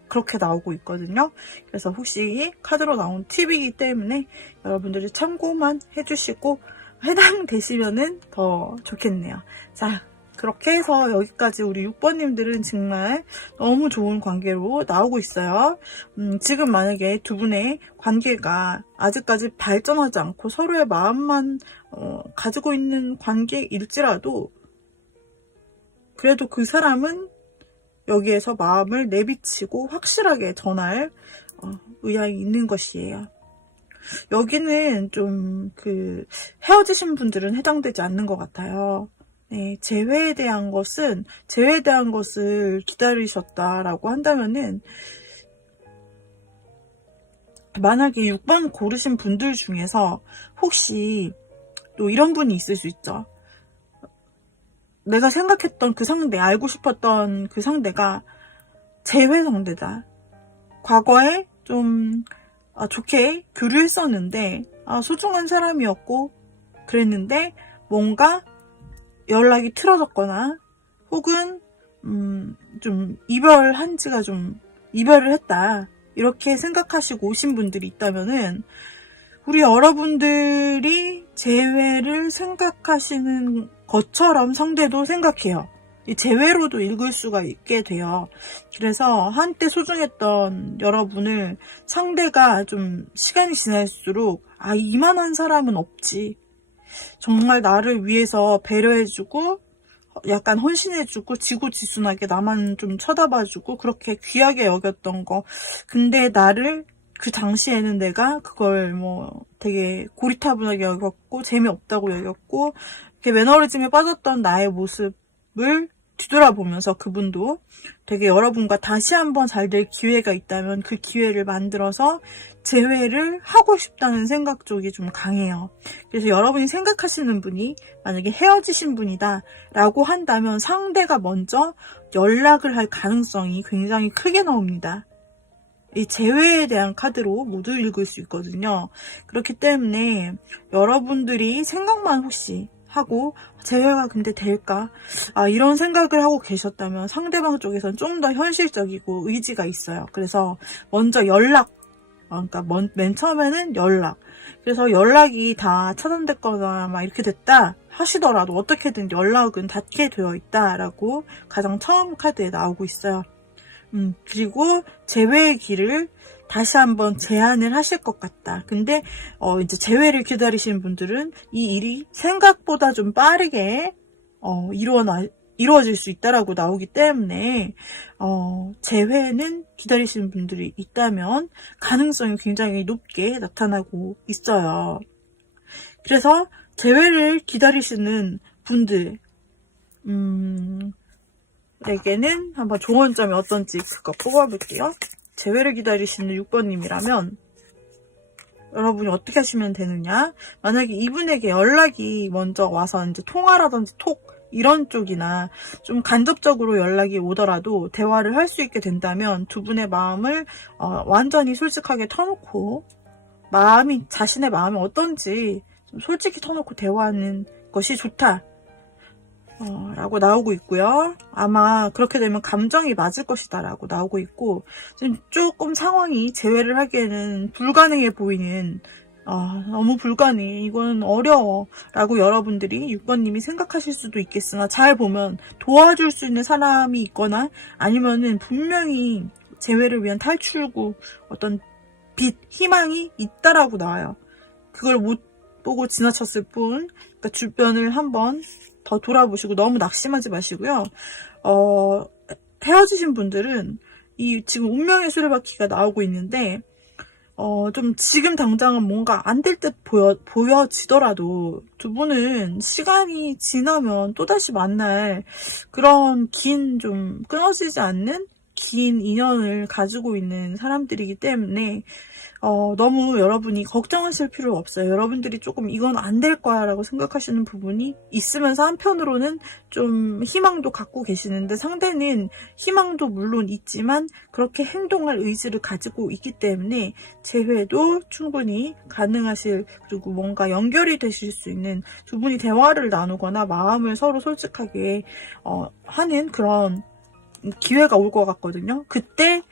그렇게 나오고 있거든요. 그래서 혹시 카드로 나온 팁이기 때문에 여러분들이 참고만 해주시고 해당되시면은 더 좋겠네요. 자, 그렇게 해서 여기까지 우리 6번님들은 정말 너무 좋은 관계로 나오고 있어요. 지금 만약에 두 분의 관계가 아직까지 발전하지 않고 서로의 마음만 가지고 있는 관계일지라도, 그래도 그 사람은 여기에서 마음을 내비치고 확실하게 전할 의향이 있는 것이에요. 여기는 좀 헤어지신 분들은 해당되지 않는 것 같아요. 네, 재회에 대한 것을 기다리셨다라고 한다면은, 만약에 6번 고르신 분들 중에서 혹시 또 이런 분이 있을 수 있죠. 내가 생각했던 그 상대, 알고 싶었던 그 상대가 재회 상대다. 과거에 좀 좋게 교류했었는데 소중한 사람이었고 그랬는데 뭔가 연락이 틀어졌거나 혹은 좀 이별한 지가 좀 이별을 했다, 이렇게 생각하시고 오신 분들이 있다면은, 우리 여러분들이 재회를 생각하시는 것처럼 상대도 생각해요. 이 재회로도 읽을 수가 있게 돼요. 그래서 한때 소중했던 여러분을 상대가 좀 시간이 지날수록 이만한 사람은 없지, 정말 나를 위해서 배려해주고 약간 헌신해주고 지고지순하게 나만 좀 쳐다봐주고 그렇게 귀하게 여겼던 거, 근데 나를 그 당시에는 내가 그걸 되게 고리타분하게 여겼고 재미없다고 여겼고, 이렇게 매너리즘에 빠졌던 나의 모습을 뒤돌아보면서 그분도 되게 여러분과 다시 한번 잘 될 기회가 있다면 그 기회를 만들어서 재회를 하고 싶다는 생각 쪽이 좀 강해요. 그래서 여러분이 생각하시는 분이 만약에 헤어지신 분이다 라고 한다면 상대가 먼저 연락을 할 가능성이 굉장히 크게 나옵니다. 이 재회에 대한 카드로 모두 읽을 수 있거든요. 그렇기 때문에 여러분들이 생각만 혹시 하고 재회가 근데 될까? 이런 생각을 하고 계셨다면 상대방 쪽에서는 좀 더 현실적이고 의지가 있어요. 그래서 먼저 연락, 그러니까 맨 처음에는 연락. 그래서 연락이 다 차단됐거나 막 이렇게 됐다 하시더라도 어떻게든 연락은 닿게 되어 있다라고 가장 처음 카드에 나오고 있어요. 그리고 재회의 길을 다시 한번 제안을 하실 것 같다. 근데 이제 재회를 기다리시는 분들은 이 일이 생각보다 좀 빠르게 이루어질 수 있다라고 나오기 때문에 재회는 기다리시는 분들이 있다면 가능성이 굉장히 높게 나타나고 있어요. 그래서 재회를 기다리시는 분들 에게는 한번 좋은 점이 어떤지 그거 뽑아볼게요. 재회를 기다리시는 6번님이라면 여러분이 어떻게 하시면 되느냐? 만약에 이분에게 연락이 먼저 와서 이제 통화라든지 톡 이런 쪽이나 좀 간접적으로 연락이 오더라도 대화를 할 수 있게 된다면 두 분의 마음을 완전히 솔직하게 터놓고 자신의 마음이 어떤지 좀 솔직히 터놓고 대화하는 것이 좋다. 라고 나오고 있고요. 아마 그렇게 되면 감정이 맞을 것이다 라고 나오고 있고, 지금 조금 상황이 재회를 하기에는 불가능해 보이는, 너무 불가능해, 이건 어려워 라고 여러분들이 6번님이 생각하실 수도 있겠으나, 잘 보면 도와줄 수 있는 사람이 있거나 아니면은 분명히 재회를 위한 탈출구, 어떤 빛, 희망이 있다라고 나와요. 그걸 못 보고 지나쳤을 뿐, 그러니까 주변을 한번 더 돌아보시고 너무 낙심하지 마시고요. 헤어지신 분들은 이 지금 운명의 수레바퀴가 나오고 있는데 좀 지금 당장은 뭔가 안 될 듯 보여지더라도 두 분은 시간이 지나면 또다시 만날 그런 좀 끊어지지 않는 긴 인연을 가지고 있는 사람들이기 때문에 너무 여러분이 걱정하실 필요 없어요. 여러분들이 조금 이건 안 될 거야 라고 생각하시는 부분이 있으면서 한편으로는 좀 희망도 갖고 계시는데, 상대는 희망도 물론 있지만 그렇게 행동할 의지를 가지고 있기 때문에 재회도 충분히 가능하실, 그리고 뭔가 연결이 되실 수 있는, 두 분이 대화를 나누거나 마음을 서로 솔직하게 하는 그런 기회가 올 것 같거든요. 그때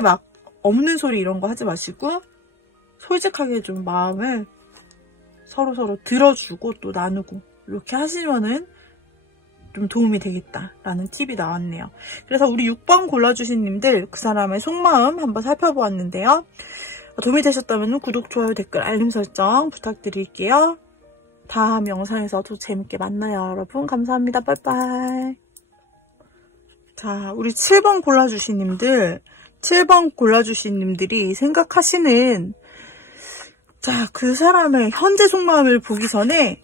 막 없는 소리 이런 거 하지 마시고 솔직하게 좀 마음을 서로 들어주고 또 나누고 이렇게 하시면은 좀 도움이 되겠다라는 팁이 나왔네요. 그래서 우리 6번 골라주신 님들, 그 사람의 속마음 한번 살펴보았는데요. 도움이 되셨다면 구독, 좋아요, 댓글, 알림 설정 부탁드릴게요. 다음 영상에서 또 재밌게 만나요, 여러분. 감사합니다. 빠이빠이. 자, 우리 7번 골라주신 님들, 7번 골라주신 님들이 생각하시는, 자, 그 사람의 현재 속마음을 보기 전에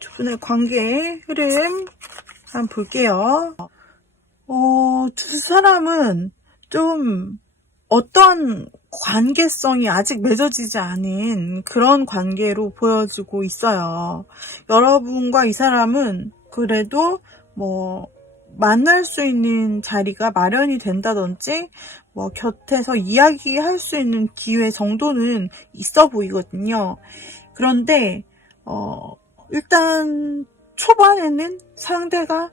두 분의 관계의 흐름 한번 볼게요. 두 사람은 좀 어떤 관계성이 아직 맺어지지 않은 그런 관계로 보여지고 있어요. 여러분과 이 사람은 그래도 만날 수 있는 자리가 마련이 된다든지 곁에서 이야기할 수 있는 기회 정도는 있어 보이거든요. 그런데 일단 초반에는 상대가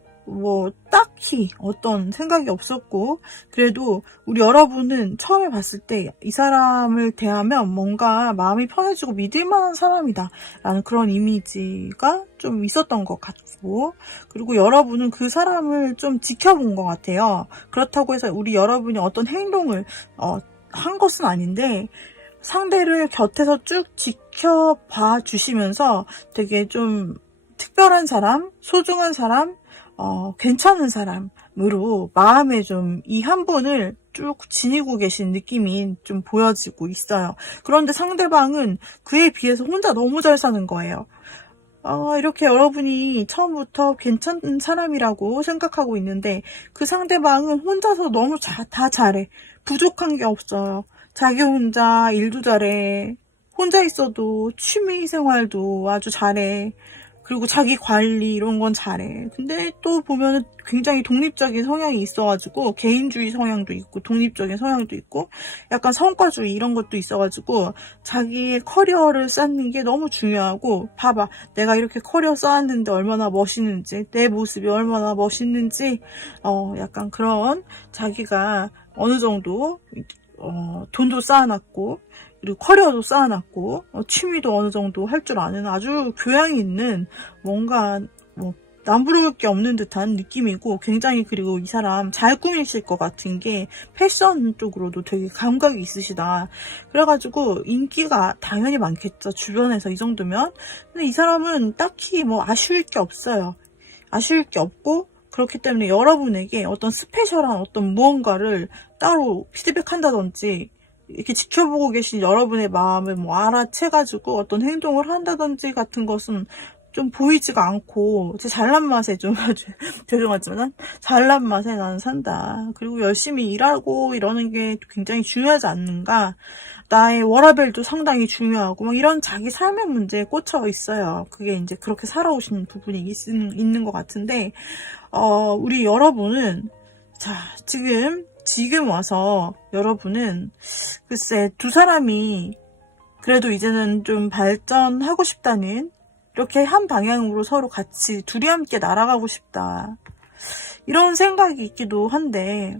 딱히 어떤 생각이 없었고, 그래도 우리 여러분은 처음에 봤을 때 이 사람을 대하면 뭔가 마음이 편해지고 믿을만한 사람이다 라는 그런 이미지가 좀 있었던 것 같고, 그리고 여러분은 그 사람을 좀 지켜본 것 같아요. 그렇다고 해서 우리 여러분이 어떤 행동을 한 것은 아닌데, 상대를 곁에서 쭉 지켜봐 주시면서 되게 좀 특별한 사람, 소중한 사람, 괜찮은 사람으로 마음에 좀 이 한 분을 쭉 지니고 계신 느낌이 좀 보여지고 있어요. 그런데 상대방은 그에 비해서 혼자 너무 잘 사는 거예요. 이렇게 여러분이 처음부터 괜찮은 사람이라고 생각하고 있는데 그 상대방은 혼자서 너무 다 잘해. 부족한 게 없어요. 자기 혼자 일도 잘해. 혼자 있어도 취미 생활도 아주 잘해. 그리고 자기 관리 이런 건 잘해. 근데 또 보면은 굉장히 독립적인 성향이 있어가지고 개인주의 성향도 있고 독립적인 성향도 있고 약간 성과주의 이런 것도 있어가지고 자기의 커리어를 쌓는 게 너무 중요하고 봐봐 내가 이렇게 커리어 쌓았는데 얼마나 멋있는지 내 모습이 얼마나 멋있는지 약간 그런 자기가 어느 정도 돈도 쌓아놨고 그리고 커리어도 쌓아놨고 취미도 어느 정도 할 줄 아는 아주 교양이 있는 뭔가 남부러울 게 없는 듯한 느낌이고 굉장히 그리고 이 사람 잘 꾸미실 것 같은 게 패션 쪽으로도 되게 감각이 있으시다. 그래가지고 인기가 당연히 많겠죠. 주변에서 이 정도면. 근데 이 사람은 딱히 아쉬울 게 없어요. 아쉬울 게 없고 그렇기 때문에 여러분에게 어떤 스페셜한 어떤 무언가를 따로 피드백한다든지 이렇게 지켜보고 계신 여러분의 마음을 알아채가지고 어떤 행동을 한다든지 같은 것은 좀 보이지가 않고 제 잘난 맛에 좀 죄송하지만 잘난 맛에 나는 산다. 그리고 열심히 일하고 이러는 게 굉장히 중요하지 않는가. 나의 워라밸도 상당히 중요하고 이런 자기 삶의 문제에 꽂혀 있어요. 그게 이제 그렇게 살아오신 부분이 있는 것 같은데 우리 여러분은 자 지금 와서 여러분은 글쎄 두 사람이 그래도 이제는 좀 발전하고 싶다는 이렇게 한 방향으로 서로 같이 둘이 함께 날아가고 싶다 이런 생각이 있기도 한데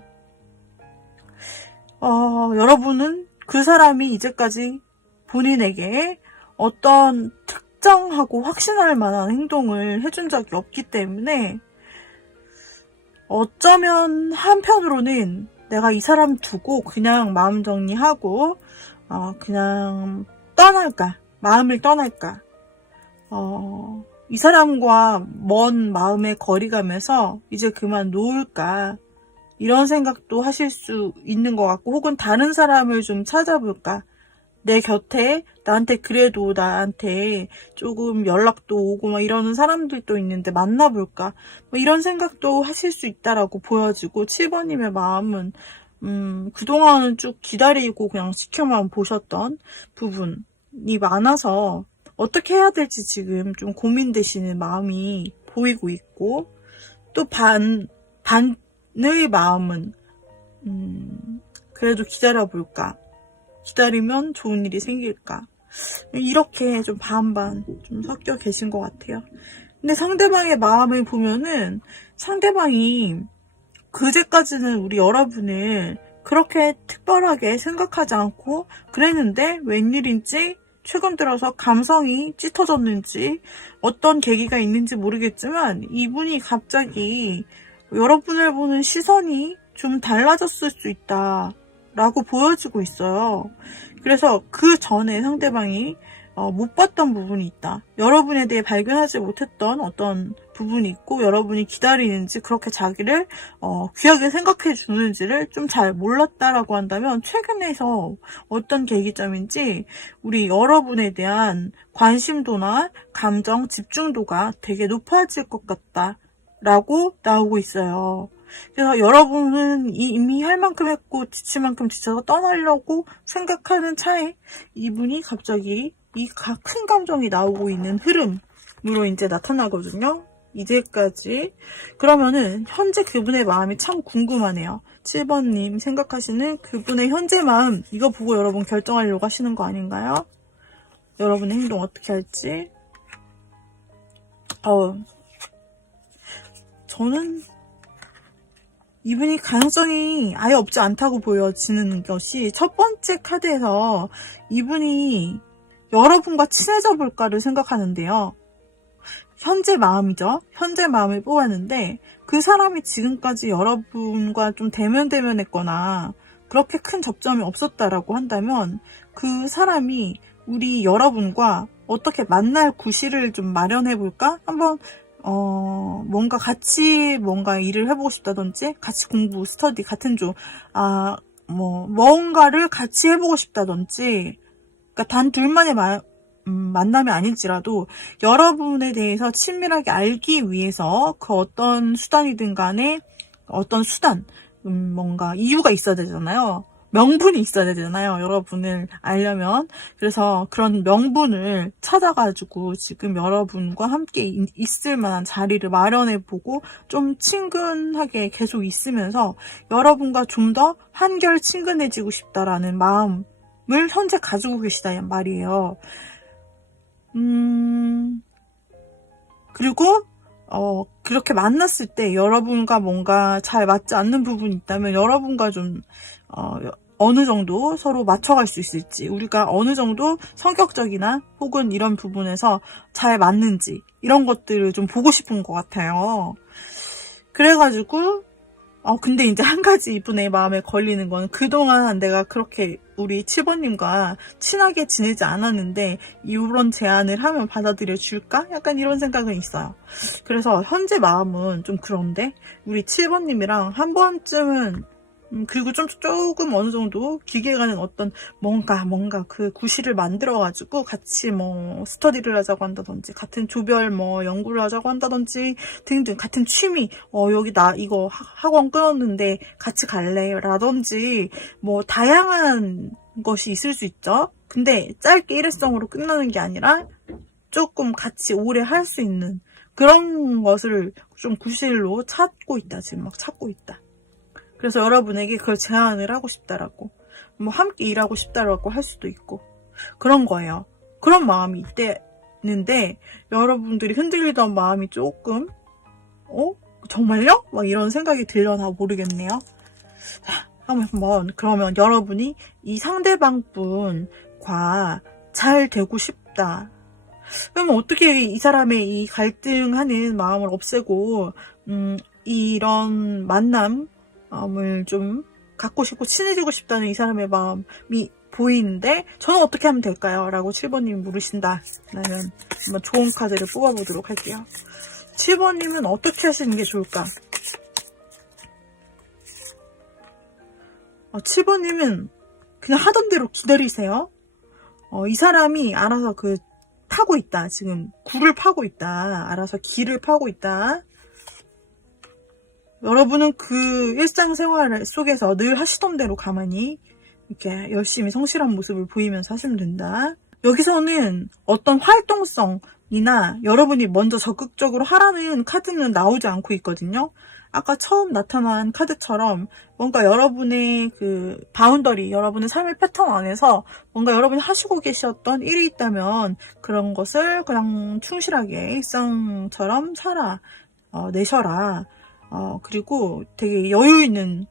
여러분은 그 사람이 이제까지 본인에게 어떤 특정하고 확신할 만한 행동을 해준 적이 없기 때문에 어쩌면 한편으로는 내가 이 사람 두고 그냥 마음 정리하고 그냥 떠날까 마음을 떠날까 이 사람과 먼 마음의 거리감에서 이제 그만 놓을까 이런 생각도 하실 수 있는 것 같고 혹은 다른 사람을 좀 찾아볼까 내 곁에 나한테 그래도 나한테 조금 연락도 오고 이러는 사람들도 있는데 만나볼까 이런 생각도 하실 수 있다라고 보여지고 7번님의 마음은 그동안은 쭉 기다리고 그냥 지켜만 보셨던 부분이 많아서 어떻게 해야 될지 지금 좀 고민되시는 마음이 보이고 있고 또 반의 마음은 그래도 기다려볼까 기다리면 좋은 일이 생길까 이렇게 좀 반반 좀 섞여 계신 것 같아요. 근데 상대방의 마음을 보면은 상대방이 그제까지는 우리 여러분을 그렇게 특별하게 생각하지 않고 그랬는데 웬일인지 최근 들어서 감성이 짙어졌는지 어떤 계기가 있는지 모르겠지만 이분이 갑자기 여러분을 보는 시선이 좀 달라졌을 수 있다 라고 보여지고 있어요. 그래서 그 전에 상대방이 못 봤던 부분이 있다. 여러분에 대해 발견하지 못했던 어떤 부분이 있고 여러분이 기다리는지 그렇게 자기를 귀하게 생각해 주는지를 좀 잘 몰랐다라고 한다면 최근에서 어떤 계기점인지 우리 여러분에 대한 관심도나 감정 집중도가 되게 높아질 것 같다라고 나오고 있어요. 그래서 여러분은 이미 할 만큼 했고 지칠 만큼 지쳐서 떠나려고 생각하는 차에 이분이 갑자기 이 큰 감정이 나오고 있는 흐름으로 이제 나타나거든요. 이제까지. 그러면은 현재 그분의 마음이 참 궁금하네요. 7번님 생각하시는 그분의 현재 마음 이거 보고 여러분 결정하려고 하시는 거 아닌가요? 여러분의 행동 어떻게 할지. 저는 이분이 가능성이 아예 없지 않다고 보여지는 것이 첫 번째 카드에서 이분이 여러분과 친해져 볼까를 생각하는데요. 현재 마음이죠. 현재 마음을 뽑았는데 그 사람이 지금까지 여러분과 좀 대면했거나 그렇게 큰 접점이 없었다라고 한다면 그 사람이 우리 여러분과 어떻게 만날 구실을 좀 마련해 볼까? 한번 뭔가 같이 뭔가 일을 해보고 싶다든지 같이 공부, 스터디 같은 뭔가를 같이 해보고 싶다든지 그러니까 단 둘만의 만남이 아닐지라도 여러분에 대해서 친밀하게 알기 위해서 그 어떤 수단이든 간에 어떤 수단 뭔가 이유가 있어야 되잖아요. 명분이 있어야 되잖아요. 여러분을 알려면. 그래서 그런 명분을 찾아가지고 지금 여러분과 함께 있을 만한 자리를 마련해보고 좀 친근하게 계속 있으면서 여러분과 좀 더 한결 친근해지고 싶다라는 마음을 현재 가지고 계시다는 말이에요. 그리고 그렇게 만났을 때 여러분과 뭔가 잘 맞지 않는 부분이 있다면 여러분과 좀 어느 정도 서로 맞춰갈 수 있을지, 우리가 어느 정도 성격적이나 혹은 이런 부분에서 잘 맞는지 이런 것들을 좀 보고 싶은 것 같아요. 그래가지고 근데 이제 한 가지 이분의 마음에 걸리는 건 그동안 내가 그렇게 우리 7번님과 친하게 지내지 않았는데 이런 제안을 하면 받아들여 줄까? 약간 이런 생각은 있어요. 그래서 현재 마음은 좀 그런데 우리 7번님이랑 한 번쯤은 그리고 좀 조금 어느 정도 길게 가는 어떤 뭔가 그 구실을 만들어가지고 같이 뭐 스터디를 하자고 한다든지 같은 조별 뭐 연구를 하자고 한다든지 등등 같은 취미 여기 나 이거 학원 끊었는데 같이 갈래? 라든지 뭐 다양한 것이 있을 수 있죠. 근데 짧게 일회성으로 끝나는 게 아니라 조금 같이 오래 할 수 있는 그런 것을 좀 구실로 찾고 있다. 지금 막 찾고 있다. 그래서 여러분에게 그걸 제안을 하고 싶다라고, 뭐 함께 일하고 싶다라고 할 수도 있고 그런 거예요. 그런 마음이 있대는데 여러분들이 흔들리던 마음이 조금 정말요? 막 이런 생각이 들려나 모르겠네요. 자, 한번 그러면 여러분이 이 상대방 분과 잘 되고 싶다. 그러면 어떻게 이 사람의 이 갈등하는 마음을 없애고 이런 만남을 좀 갖고 싶고 친해지고 싶다는 이 사람의 마음이 보이는데 저는 어떻게 하면 될까요? 라고 7번님이 물으신다. 나는 한번 좋은 카드를 뽑아보도록 할게요. 7번님은 어떻게 하시는 게 좋을까? 7번님은 그냥 하던 대로 기다리세요. 이 사람이 알아서 파고 있다. 지금 굴을 파고 있다. 알아서 길을 파고 있다. 여러분은 그 일상생활 속에서 늘 하시던 대로 가만히 이렇게 열심히 성실한 모습을 보이면서 하시면 된다. 여기서는 어떤 활동성이나 여러분이 먼저 적극적으로 하라는 카드는 나오지 않고 있거든요. 아까 처음 나타난 카드처럼 뭔가 여러분의 그 바운더리, 여러분의 삶의 패턴 안에서 뭔가 여러분이 하시고 계셨던 일이 있다면 그런 것을 그냥 충실하게 일상처럼 내셔라. 그리고 되게 여유 있는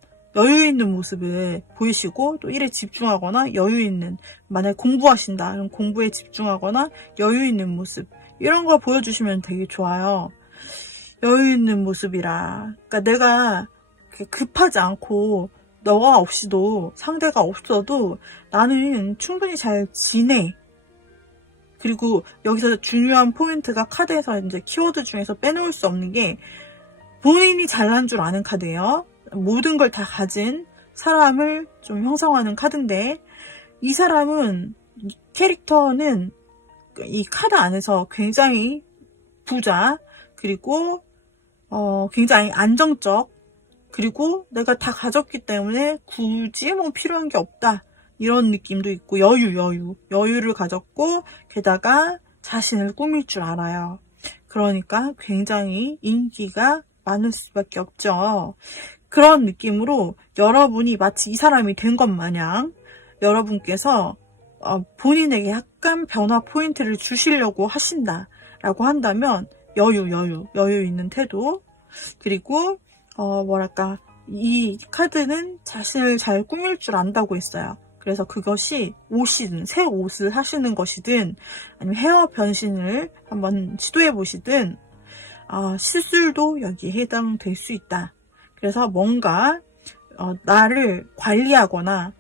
모습을 보이시고 또 일에 집중하거나 여유 있는, 만약 공부하신다 그럼 공부에 집중하거나 여유 있는 모습 이런 거 보여주시면 되게 좋아요. 여유 있는 모습이라, 그러니까 내가 급하지 않고 너가 없이도 상대가 없어도 나는 충분히 잘 지내. 그리고 여기서 중요한 포인트가 카드에서 이제 키워드 중에서 빼놓을 수 없는 게 본인이 잘난 줄 아는 카드예요. 모든 걸 다 가진 사람을 좀 형성하는 카드인데 이 사람은, 캐릭터는 이 카드 안에서 굉장히 부자, 그리고 굉장히 안정적, 그리고 내가 다 가졌기 때문에 굳이 뭐 필요한 게 없다 이런 느낌도 있고 여유를 가졌고 게다가 자신을 꾸밀 줄 알아요. 그러니까 굉장히 인기가 많을 수밖에 없죠. 그런 느낌으로 여러분이 마치 이 사람이 된 것 마냥 여러분께서 본인에게 약간 변화 포인트를 주시려고 하신다라고 한다면 여유 있는 태도, 그리고 이 카드는 자신을 잘 꾸밀 줄 안다고 했어요. 그래서 그것이 옷이든 새 옷을 하시는 것이든 아니면 헤어 변신을 한번 시도해 보시든 시술도 여기에 해당될 수 있다. 그래서 뭔가 나를 관리하거나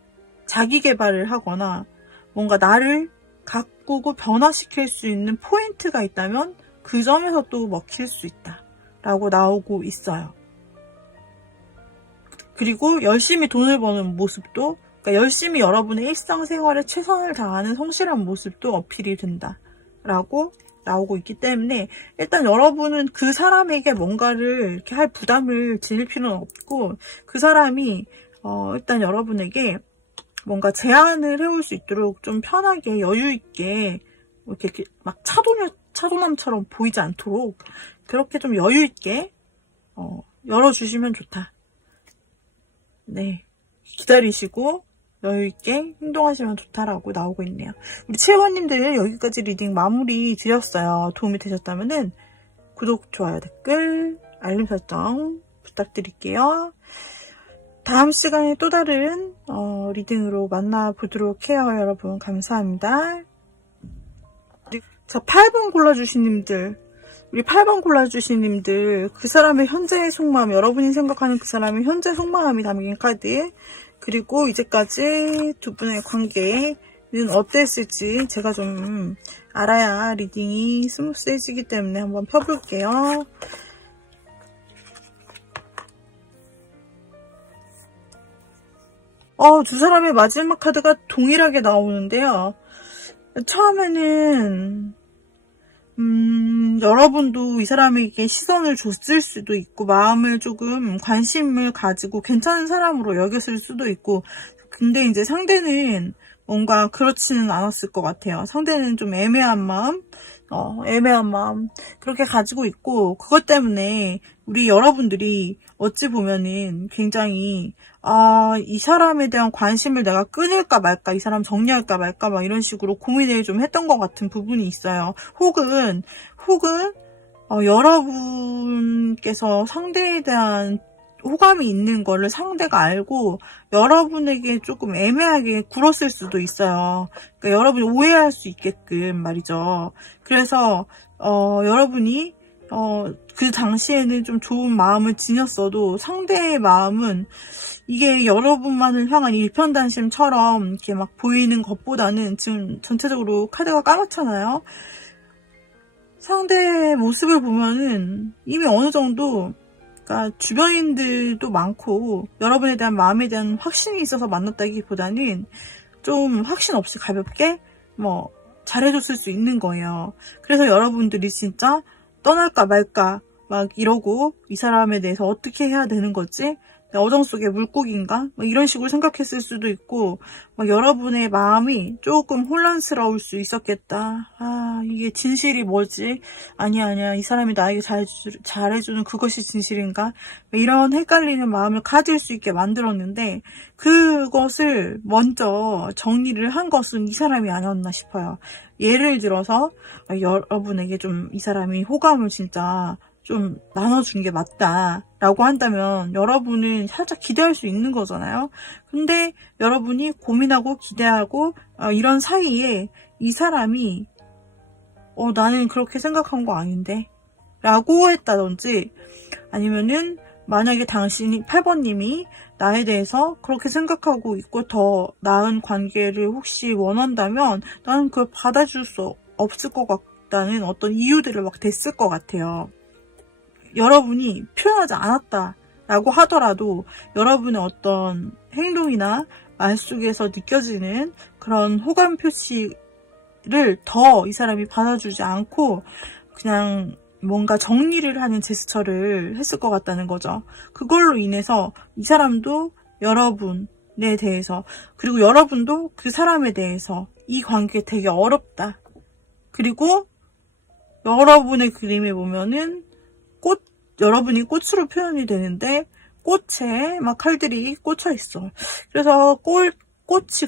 자기 개발을 하거나 뭔가 나를 가꾸고 변화시킬 수 있는 포인트가 있다면 그 점에서 또 먹힐 수 있다 라고 나오고 있어요. 그리고 열심히 돈을 버는 모습도, 그러니까 열심히 여러분의 일상생활에 최선을 다하는 성실한 모습도 어필이 된다 라고 나오고 있기 때문에 일단 여러분은 그 사람에게 뭔가를 이렇게 할 부담을 지닐 필요는 없고 그 사람이 일단 여러분에게 뭔가 제안을 해올 수 있도록 좀 편하게 여유있게 이렇게 막 차도남처럼 보이지 않도록 그렇게 좀 여유있게 열어주시면 좋다. 네, 기다리시고 여유있게 행동하시면 좋다라고 나오고 있네요. 우리 치유원님들 여기까지 리딩 마무리 드렸어요. 도움이 되셨다면은 구독, 좋아요, 댓글, 알림 설정 부탁드릴게요. 다음 시간에 또 다른 리딩으로 만나보도록 해요. 여러분 감사합니다. 자, 8번 골라주신 님들, 우리 8번 골라주신 님들, 그 사람의 현재의 속마음, 여러분이 생각하는 그 사람의 현재 속마음이 담긴 카드, 그리고 이제까지 두 분의 관계는 어땠을지 제가 좀 알아야 리딩이 스무스해지기 때문에 한번 펴볼게요. 두 사람의 마지막 카드가 동일하게 나오는데요. 처음에는 여러분도 이 사람에게 시선을 줬을 수도 있고 마음을 조금 관심을 가지고 괜찮은 사람으로 여겼을 수도 있고, 근데 이제 상대는 뭔가 그렇지는 않았을 것 같아요. 상대는 좀 애매한 마음 그렇게 가지고 있고, 그것 때문에 우리 여러분들이 어찌 보면은 굉장히 이 사람에 대한 관심을 내가 끊을까 말까, 이 사람 정리할까 말까 막 이런 식으로 고민을 좀 했던 것 같은 부분이 있어요. 혹은 여러분께서 상대에 대한 호감이 있는 거를 상대가 알고 여러분에게 조금 애매하게 굴었을 수도 있어요. 그러니까 여러분이 오해할 수 있게끔 말이죠. 그래서 여러분이 그 당시에는 좀 좋은 마음을 지녔어도 상대의 마음은 이게 여러분만을 향한 일편단심처럼 이렇게 막 보이는 것보다는, 지금 전체적으로 카드가 까맣잖아요. 상대의 모습을 보면은 이미 어느 정도, 그러니까 주변인들도 많고 여러분에 대한 마음에 대한 확신이 있어서 만났다기보다는 좀 확신 없이 가볍게 잘해줬을 수 있는 거예요. 그래서 여러분들이 진짜 떠날까 말까 막 이러고, 이 사람에 대해서 어떻게 해야 되는 거지? 어정 속의 물고기인가? 이런 식으로 생각했을 수도 있고, 여러분의 마음이 조금 혼란스러울 수 있었겠다. 이게 진실이 뭐지? 아니야. 이 사람이 나에게 잘해주는 그것이 진실인가? 이런 헷갈리는 마음을 가질 수 있게 만들었는데, 그것을 먼저 정리를 한 것은 이 사람이 아니었나 싶어요. 예를 들어서 여러분에게 좀 이 사람이 호감을 진짜 좀 나눠준 게 맞다 라고 한다면 여러분은 살짝 기대할 수 있는 거잖아요. 근데 여러분이 고민하고 기대하고 이런 사이에 이 사람이 나는 그렇게 생각한 거 아닌데 라고 했다든지, 아니면은 만약에 당신이 8번님이 나에 대해서 그렇게 생각하고 있고 더 나은 관계를 혹시 원한다면 나는 그걸 받아줄 수 없을 것 같다는 어떤 이유들을 막 댔을 것 같아요. 여러분이 표현하지 않았다라고 하더라도 여러분의 어떤 행동이나 말 속에서 느껴지는 그런 호감 표시를 더 이 사람이 받아주지 않고 그냥 뭔가 정리를 하는 제스처를 했을 것 같다는 거죠. 그걸로 인해서 이 사람도 여러분에 대해서, 그리고 여러분도 그 사람에 대해서 이 관계 되게 어렵다. 그리고 여러분의 그림에 보면은 여러분이 꽃으로 표현이 되는데 꽃에 막 칼들이 꽂혀 있어. 그래서 꽃이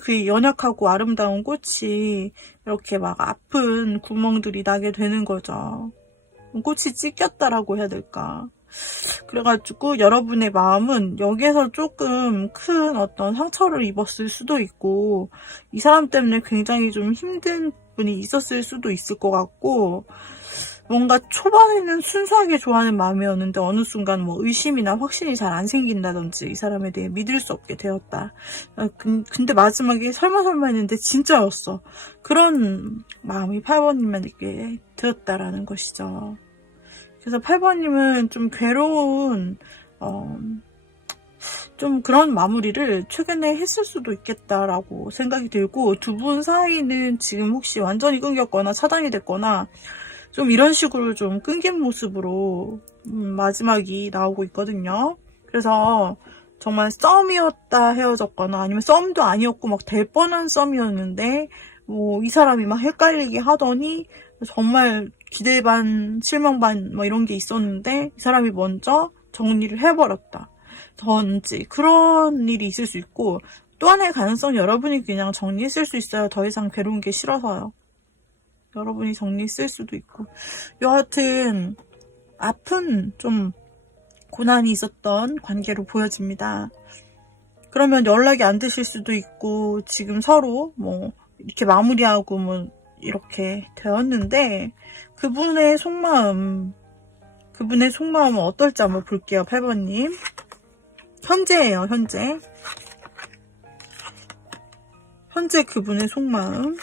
그 연약하고 아름다운 꽃이 이렇게 막 아픈 구멍들이 나게 되는 거죠. 꽃이 찢겼다라고 해야 될까. 그래가지고 여러분의 마음은 여기에서 조금 큰 어떤 상처를 입었을 수도 있고, 이 사람 때문에 굉장히 좀 힘든 분이 있었을 수도 있을 것 같고, 뭔가 초반에는 순수하게 좋아하는 마음이었는데 어느 순간 의심이나 확신이 잘 안 생긴다든지 이 사람에 대해 믿을 수 없게 되었다. 근데 마지막에 설마 했는데 진짜였어. 그런 마음이 8번님에게 들었다라는 것이죠. 그래서 8번님은 좀 괴로운 좀 그런 마무리를 최근에 했을 수도 있겠다라고 생각이 들고, 두 분 사이는 지금 혹시 완전히 끊겼거나 차단이 됐거나 좀 이런 식으로 좀 끊긴 모습으로 마지막이 나오고 있거든요. 그래서 정말 썸이었다 헤어졌거나 아니면 썸도 아니었고 막 될 뻔한 썸이었는데 뭐 이 사람이 막 헷갈리게 하더니 정말 기대 반 실망 반 뭐 이런 게 있었는데 이 사람이 먼저 정리를 해버렸다 던지 그런 일이 있을 수 있고, 또 하나의 가능성, 여러분이 그냥 정리했을 수 있어요. 더 이상 괴로운 게 싫어서요. 여러분이 정리했을 수도 있고. 여하튼 아픈 좀 고난이 있었던 관계로 보여집니다. 그러면 연락이 안 되실 수도 있고 지금 서로 뭐 이렇게 마무리하고 뭐 이렇게 되었는데, 그분의 속마음은 어떨지 한번 볼게요. 8번님 현재예요. 현재 그분의 속마음.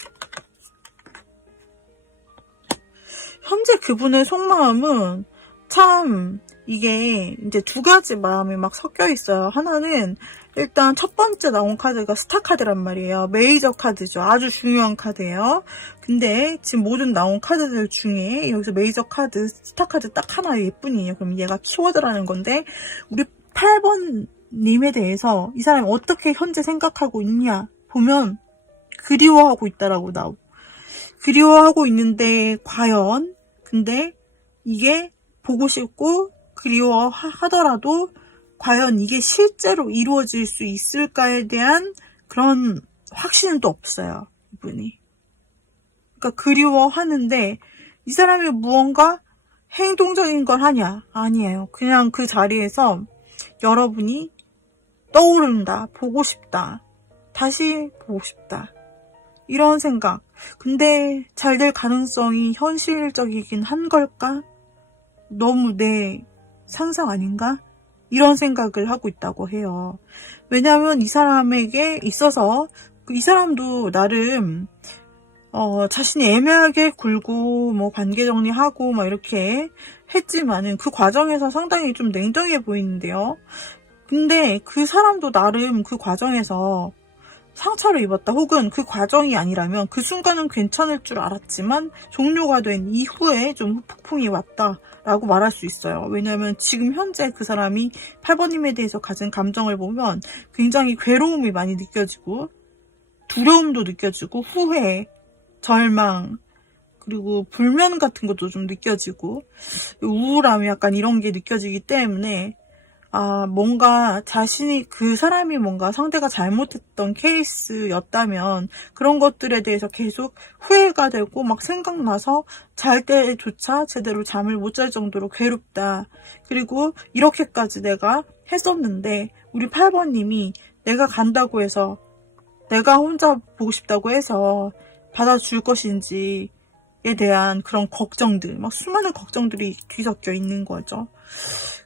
현재 그분의 속마음은 참 이게 이제 두 가지 마음이 막 섞여 있어요. 하나는 일단 첫 번째 나온 카드가 스타 카드란 말이에요. 메이저 카드죠. 아주 중요한 카드예요. 근데 지금 모든 나온 카드들 중에 여기서 메이저 카드, 스타 카드 딱 하나 예뿐이에요. 그럼 얘가 키워드라는 건데, 우리 8번 님에 대해서 이 사람이 어떻게 현재 생각하고 있냐 보면 그리워하고 있다라고 나오고, 그리워하고 있는데 과연 근데 이게 보고 싶고 그리워하더라도 과연 이게 실제로 이루어질 수 있을까에 대한 그런 확신은 또 없어요. 이분이. 그러니까 그리워하는데 이 사람이 무언가 행동적인 걸 하냐? 아니에요. 그냥 그 자리에서 여러분이 떠오른다. 보고 싶다. 다시 보고 싶다. 이런 생각. 근데 잘 될 가능성이 현실적이긴 한 걸까? 너무 내 상상 아닌가? 이런 생각을 하고 있다고 해요. 왜냐하면 이 사람에게 있어서 이 사람도 나름 자신이 애매하게 굴고 뭐 관계 정리하고 막 이렇게 했지만은 그 과정에서 상당히 좀 냉정해 보이는데요. 근데 그 사람도 나름 그 과정에서 상처를 입었다, 혹은 그 과정이 아니라면 그 순간은 괜찮을 줄 알았지만 종료가 된 이후에 좀 후폭풍이 왔다라고 말할 수 있어요. 왜냐하면 지금 현재 그 사람이 8번님에 대해서 가진 감정을 보면 굉장히 괴로움이 많이 느껴지고 두려움도 느껴지고 후회, 절망, 그리고 불면 같은 것도 좀 느껴지고 우울함, 약간 이런 게 느껴지기 때문에 뭔가 자신이, 그 사람이 뭔가 상대가 잘못했던 케이스였다면 그런 것들에 대해서 계속 후회가 되고 막 생각나서 잘 때조차 제대로 잠을 못 잘 정도로 괴롭다. 그리고 이렇게까지 내가 했었는데 우리 8번님이 내가 간다고 해서, 내가 혼자 보고 싶다고 해서 받아줄 것인지에 대한 그런 걱정들, 막 수많은 걱정들이 뒤섞여 있는 거죠.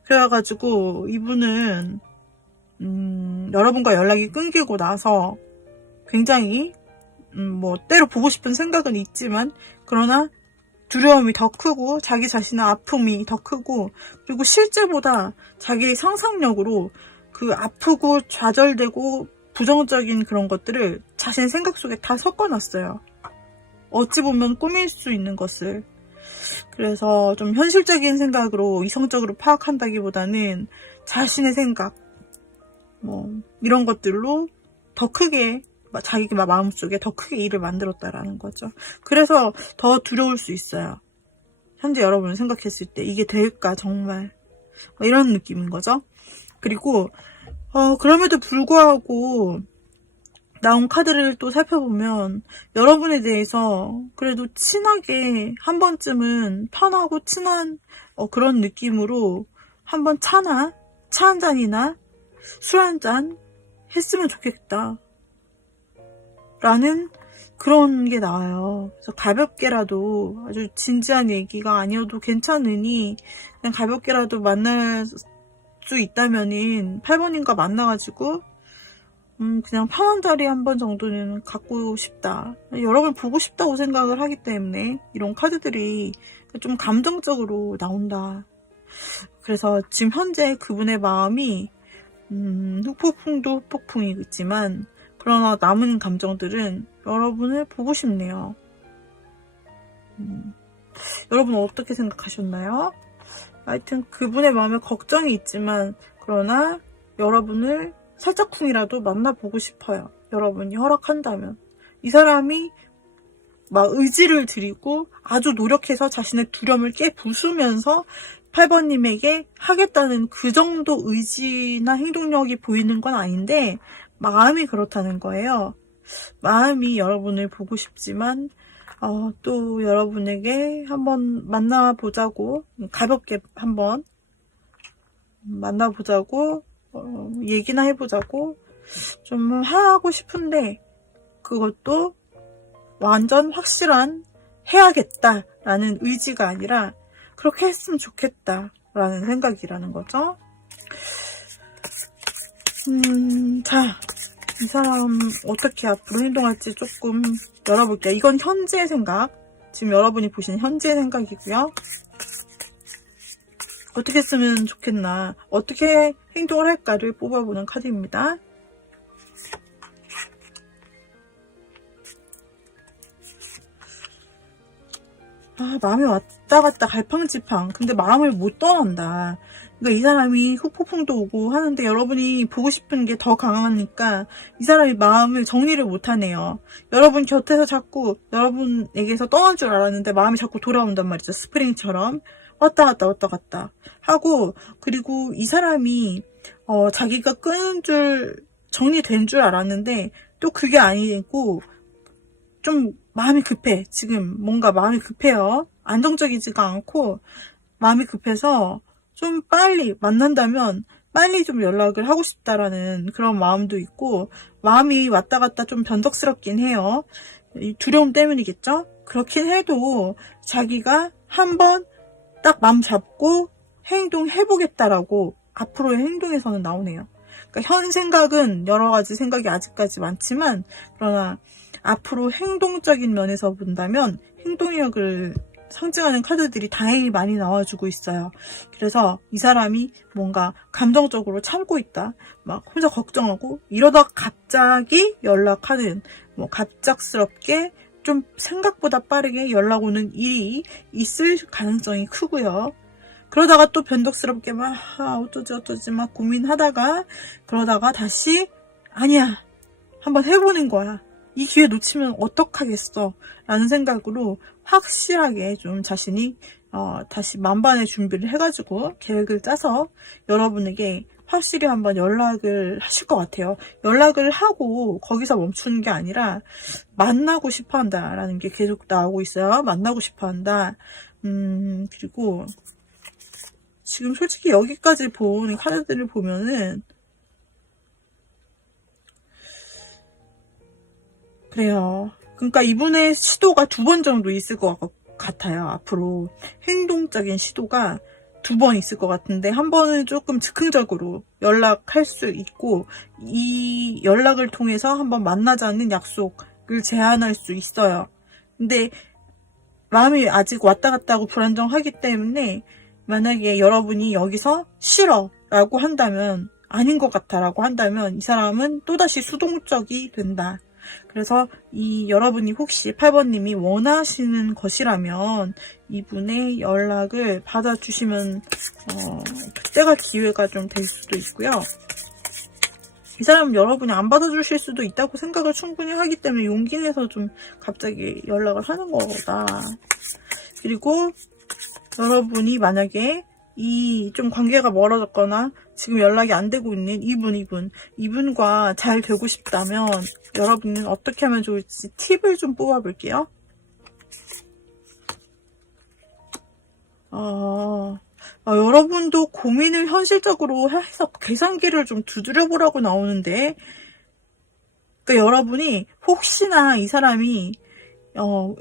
그래가지고 이분은 여러분과 연락이 끊기고 나서 굉장히 뭐 때로 보고 싶은 생각은 있지만, 그러나 두려움이 더 크고 자기 자신의 아픔이 더 크고, 그리고 실제보다 자기의 상상력으로 그 아프고 좌절되고 부정적인 그런 것들을 자신의 생각 속에 다 섞어놨어요. 어찌 보면 꾸밀 수 있는 것을. 그래서 좀 현실적인 생각으로 이성적으로 파악한다기보다는 자신의 생각, 뭐 이런 것들로 더 크게, 자기 마음속에 더 크게 일을 만들었다라는 거죠. 그래서 더 두려울 수 있어요. 현재 여러분을 생각했을 때 이게 될까 정말, 이런 느낌인 거죠. 그리고 그럼에도 불구하고 나온 카드를 또 살펴보면 여러분에 대해서 그래도 친하게 한 번쯤은 편하고 친한 그런 느낌으로 한번 차 한 잔이나 술 한 잔 했으면 좋겠다 라는 그런 게 나와요. 그래서 가볍게라도, 아주 진지한 얘기가 아니어도 괜찮으니 그냥 가볍게라도 만날 수 있다면은 8번님과 만나가지고 그냥 편한 자리 한 번 정도는 갖고 싶다. 여러분 보고 싶다고 생각을 하기 때문에 이런 카드들이 좀 감정적으로 나온다. 그래서 지금 현재 그분의 마음이 후폭풍도 후폭풍이겠지만, 그러나 남은 감정들은 여러분을 보고 싶네요. 여러분은 어떻게 생각하셨나요? 하여튼 그분의 마음에 걱정이 있지만, 그러나 여러분을 살짝쿵이라도 만나보고 싶어요. 여러분이 허락한다면. 이 사람이 막 의지를 들이고 아주 노력해서 자신의 두려움을 깨부수면서 8번님에게 하겠다는 그 정도 의지나 행동력이 보이는 건 아닌데 마음이 그렇다는 거예요. 마음이 여러분을 보고 싶지만 또 여러분에게 한번 만나보자고, 가볍게 한번 만나보자고, 얘기나 해보자고 좀 하고 싶은데 그것도 완전 확실한 해야겠다라는 의지가 아니라 그렇게 했으면 좋겠다라는 생각이라는 거죠. 자, 이 사람 어떻게 앞으로 행동할지 조금 열어볼게요. 이건 현재의 생각, 지금 여러분이 보시는 현재의 생각이고요. 어떻게 쓰면 좋겠나, 어떻게 행동을 할까를 뽑아보는 카드입니다. 마음이 왔다 갔다 갈팡지팡. 근데 마음을 못 떠난다. 그러니까 이 사람이 후폭풍도 오고 하는데 여러분이 보고 싶은 게 더 강하니까 이 사람이 마음을 정리를 못 하네요. 여러분 곁에서 자꾸 여러분에게서 떠난 줄 알았는데 마음이 자꾸 돌아온단 말이죠. 스프링처럼 왔다 갔다 하고, 그리고 이 사람이 자기가 끄는 줄, 정리된 줄 알았는데 또 그게 아니고 좀 마음이 급해. 지금 뭔가 마음이 급해요. 안정적이지가 않고 마음이 급해서 좀 빨리 만난다면 빨리 좀 연락을 하고 싶다라는 그런 마음도 있고, 마음이 왔다 갔다 좀 변덕스럽긴 해요. 두려움 때문이겠죠? 그렇긴 해도 자기가 한번 딱 마음 잡고 행동해보겠다라고 앞으로의 행동에서는 나오네요. 그러니까 현 생각은 여러 가지 생각이 아직까지 많지만, 그러나 앞으로 행동적인 면에서 본다면 행동력을 상징하는 카드들이 다행히 많이 나와주고 있어요. 그래서 이 사람이 뭔가 감정적으로 참고 있다, 막 혼자 걱정하고 이러다 갑자기 연락하는, 뭐 갑작스럽게 좀 생각보다 빠르게 연락 오는 일이 있을 가능성이 크고요. 그러다가 또 변덕스럽게 막 어쩌지 막 고민하다가 그러다가 다시 아니야, 한번 해보는 거야, 이 기회 놓치면 어떡하겠어 라는 생각으로 확실하게 좀 자신이 다시 만반의 준비를 해가지고 계획을 짜서 여러분에게 확실히 한번 연락을 하실 것 같아요. 연락을 하고 거기서 멈추는 게 아니라 만나고 싶어 한다라는 게 계속 나오고 있어요. 만나고 싶어 한다. 그리고 지금 솔직히 여기까지 본 카드들을 보면은 그래요. 그러니까 이분의 시도가 2번 정도 있을 것 같아요. 앞으로 행동적인 시도가 2번 있을 것 같은데, 한 번은 조금 즉흥적으로 연락할 수 있고, 이 연락을 통해서 한번 만나자는 약속을 제안할 수 있어요. 근데 마음이 아직 왔다 갔다 하고 불안정하기 때문에 만약에 여러분이 여기서 싫어 라고 한다면, 아닌 것 같아 라고 한다면 이 사람은 또다시 수동적이 된다. 그래서 여러분이 혹시 8번님이 원하시는 것이라면 이분의 연락을 받아주시면 그때가 기회가 좀 될 수도 있고요. 이 사람은 여러분이 안 받아주실 수도 있다고 생각을 충분히 하기 때문에 용기 내서 좀 갑자기 연락을 하는 거다. 그리고 여러분이 만약에 좀 관계가 멀어졌거나 지금 연락이 안 되고 있는 이분과 잘 되고 싶다면 여러분은 어떻게 하면 좋을지 팁을 좀 뽑아볼게요. 여러분도 고민을 현실적으로 해서 계산기를 좀 두드려보라고 나오는데, 그러니까 여러분이 혹시나 이 사람이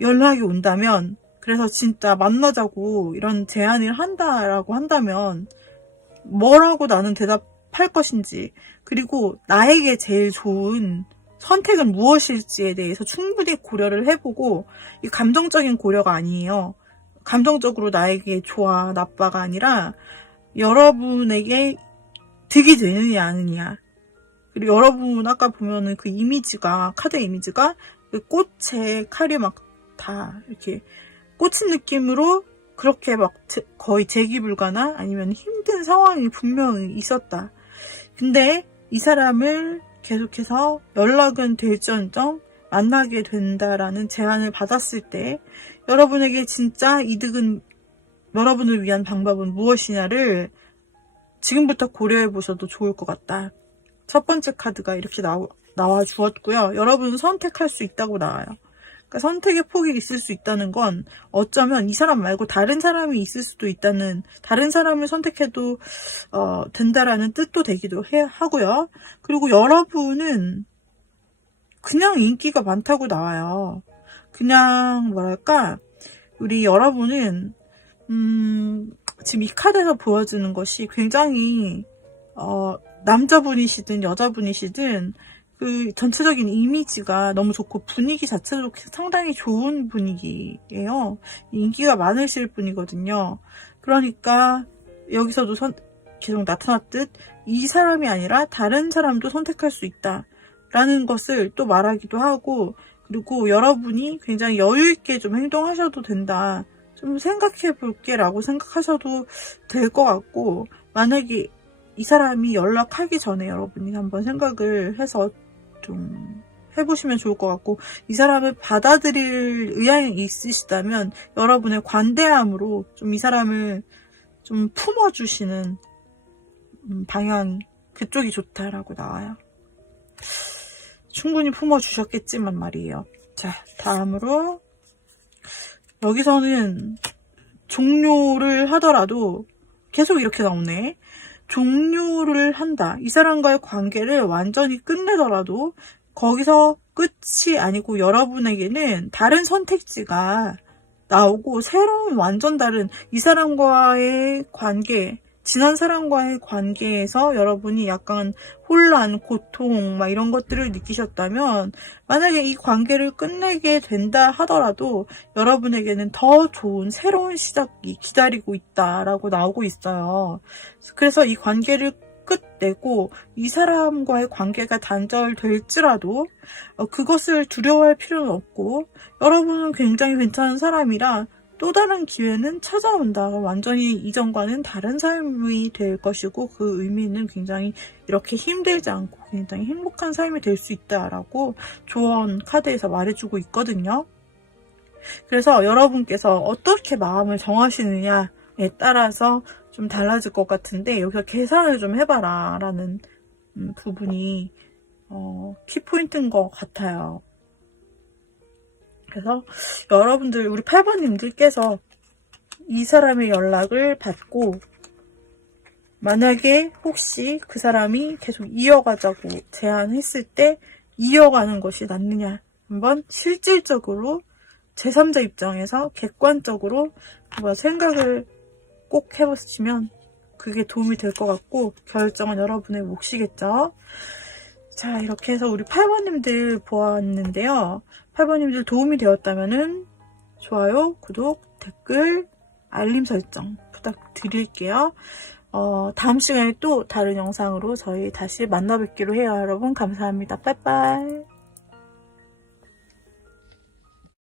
연락이 온다면, 그래서 진짜 만나자고 이런 제안을 한다라고 한다면 뭐라고 나는 대답할 것인지, 그리고 나에게 제일 좋은 선택은 무엇일지에 대해서 충분히 고려를 해보고, 이 감정적인 고려가 아니에요. 감정적으로 나에게 좋아 나빠가 아니라 여러분에게 득이 되느냐 아니냐. 그리고 여러분 아까 보면은 그 이미지가, 카드 이미지가 그 꽃에 칼이 막 다 이렇게 꽂힌 느낌으로 그렇게 막 거의 재기불가나 아니면 힘든 상황이 분명히 있었다. 근데 이 사람을 계속해서 연락은 될지언정 만나게 된다라는 제안을 받았을 때 여러분에게 진짜 이득은, 여러분을 위한 방법은 무엇이냐를 지금부터 고려해 보셔도 좋을 것 같다. 첫 번째 카드가 이렇게 나와 주었고요. 여러분은 선택할 수 있다고 나와요. 그러니까 선택의 폭이 있을 수 있다는 건 어쩌면 이 사람 말고 다른 사람이 있을 수도 있다는, 다른 사람을 선택해도 된다라는 뜻도 되기도 하고요. 그리고 여러분은 그냥 인기가 많다고 나와요. 그냥 뭐랄까, 우리 여러분은 지금 이 카드에서 보여주는 것이 굉장히 남자분이시든 여자분이시든 그 전체적인 이미지가 너무 좋고 분위기 자체도 상당히 좋은 분위기예요. 인기가 많으실 분이거든요. 그러니까 여기서도 계속 나타났듯 이 사람이 아니라 다른 사람도 선택할 수 있다 라는 것을 또 말하기도 하고, 그리고 여러분이 굉장히 여유있게 좀 행동하셔도 된다, 좀 생각해 볼게 라고 생각하셔도 될 것 같고, 만약에 이 사람이 연락하기 전에 여러분이 한번 생각을 해서 좀 해보시면 좋을 것 같고, 이 사람을 받아들일 의향이 있으시다면 여러분의 관대함으로 좀 이 사람을 좀 품어주시는 방향, 그쪽이 좋다라고 나와요. 충분히 품어주셨겠지만 말이에요. 자, 다음으로 여기서는 종료를 하더라도 계속 이렇게 나오네. 종료를 한다. 이 사람과의 관계를 완전히 끝내더라도 거기서 끝이 아니고 여러분에게는 다른 선택지가 나오고 새로운 완전 다른 이 사람과의 관계, 지난 사람과의 관계에서 여러분이 약간 혼란, 고통 막 이런 것들을 느끼셨다면, 만약에 이 관계를 끝내게 된다 하더라도 여러분에게는 더 좋은 새로운 시작이 기다리고 있다라고 나오고 있어요. 그래서 이 관계를 끝내고 이 사람과의 관계가 단절될지라도 그것을 두려워할 필요는 없고, 여러분은 굉장히 괜찮은 사람이라 또 다른 기회는 찾아온다. 완전히 이전과는 다른 삶이 될 것이고, 그 의미는 굉장히 이렇게 힘들지 않고 굉장히 행복한 삶이 될 수 있다라고 조언 카드에서 말해주고 있거든요. 그래서 여러분께서 어떻게 마음을 정하시느냐에 따라서 좀 달라질 것 같은데, 여기서 계산을 좀 해봐라 라는 부분이 키포인트인 것 같아요. 그래서 여러분들, 우리 8번님들께서 이 사람의 연락을 받고 만약에 혹시 그 사람이 계속 이어가자고 제안했을 때 이어가는 것이 낫느냐, 한번 실질적으로 제3자 입장에서 객관적으로 한번 생각을 꼭 해보시면 그게 도움이 될 것 같고, 결정은 여러분의 몫이겠죠. 자, 이렇게 해서 우리 8번님들 보았는데요. 8번님들 도움이 되었다면은 좋아요, 구독, 댓글, 알림 설정 부탁드릴게요. 다음 시간에 또 다른 영상으로 저희 다시 만나 뵙기로 해요. 여러분 감사합니다. 빠이빠이.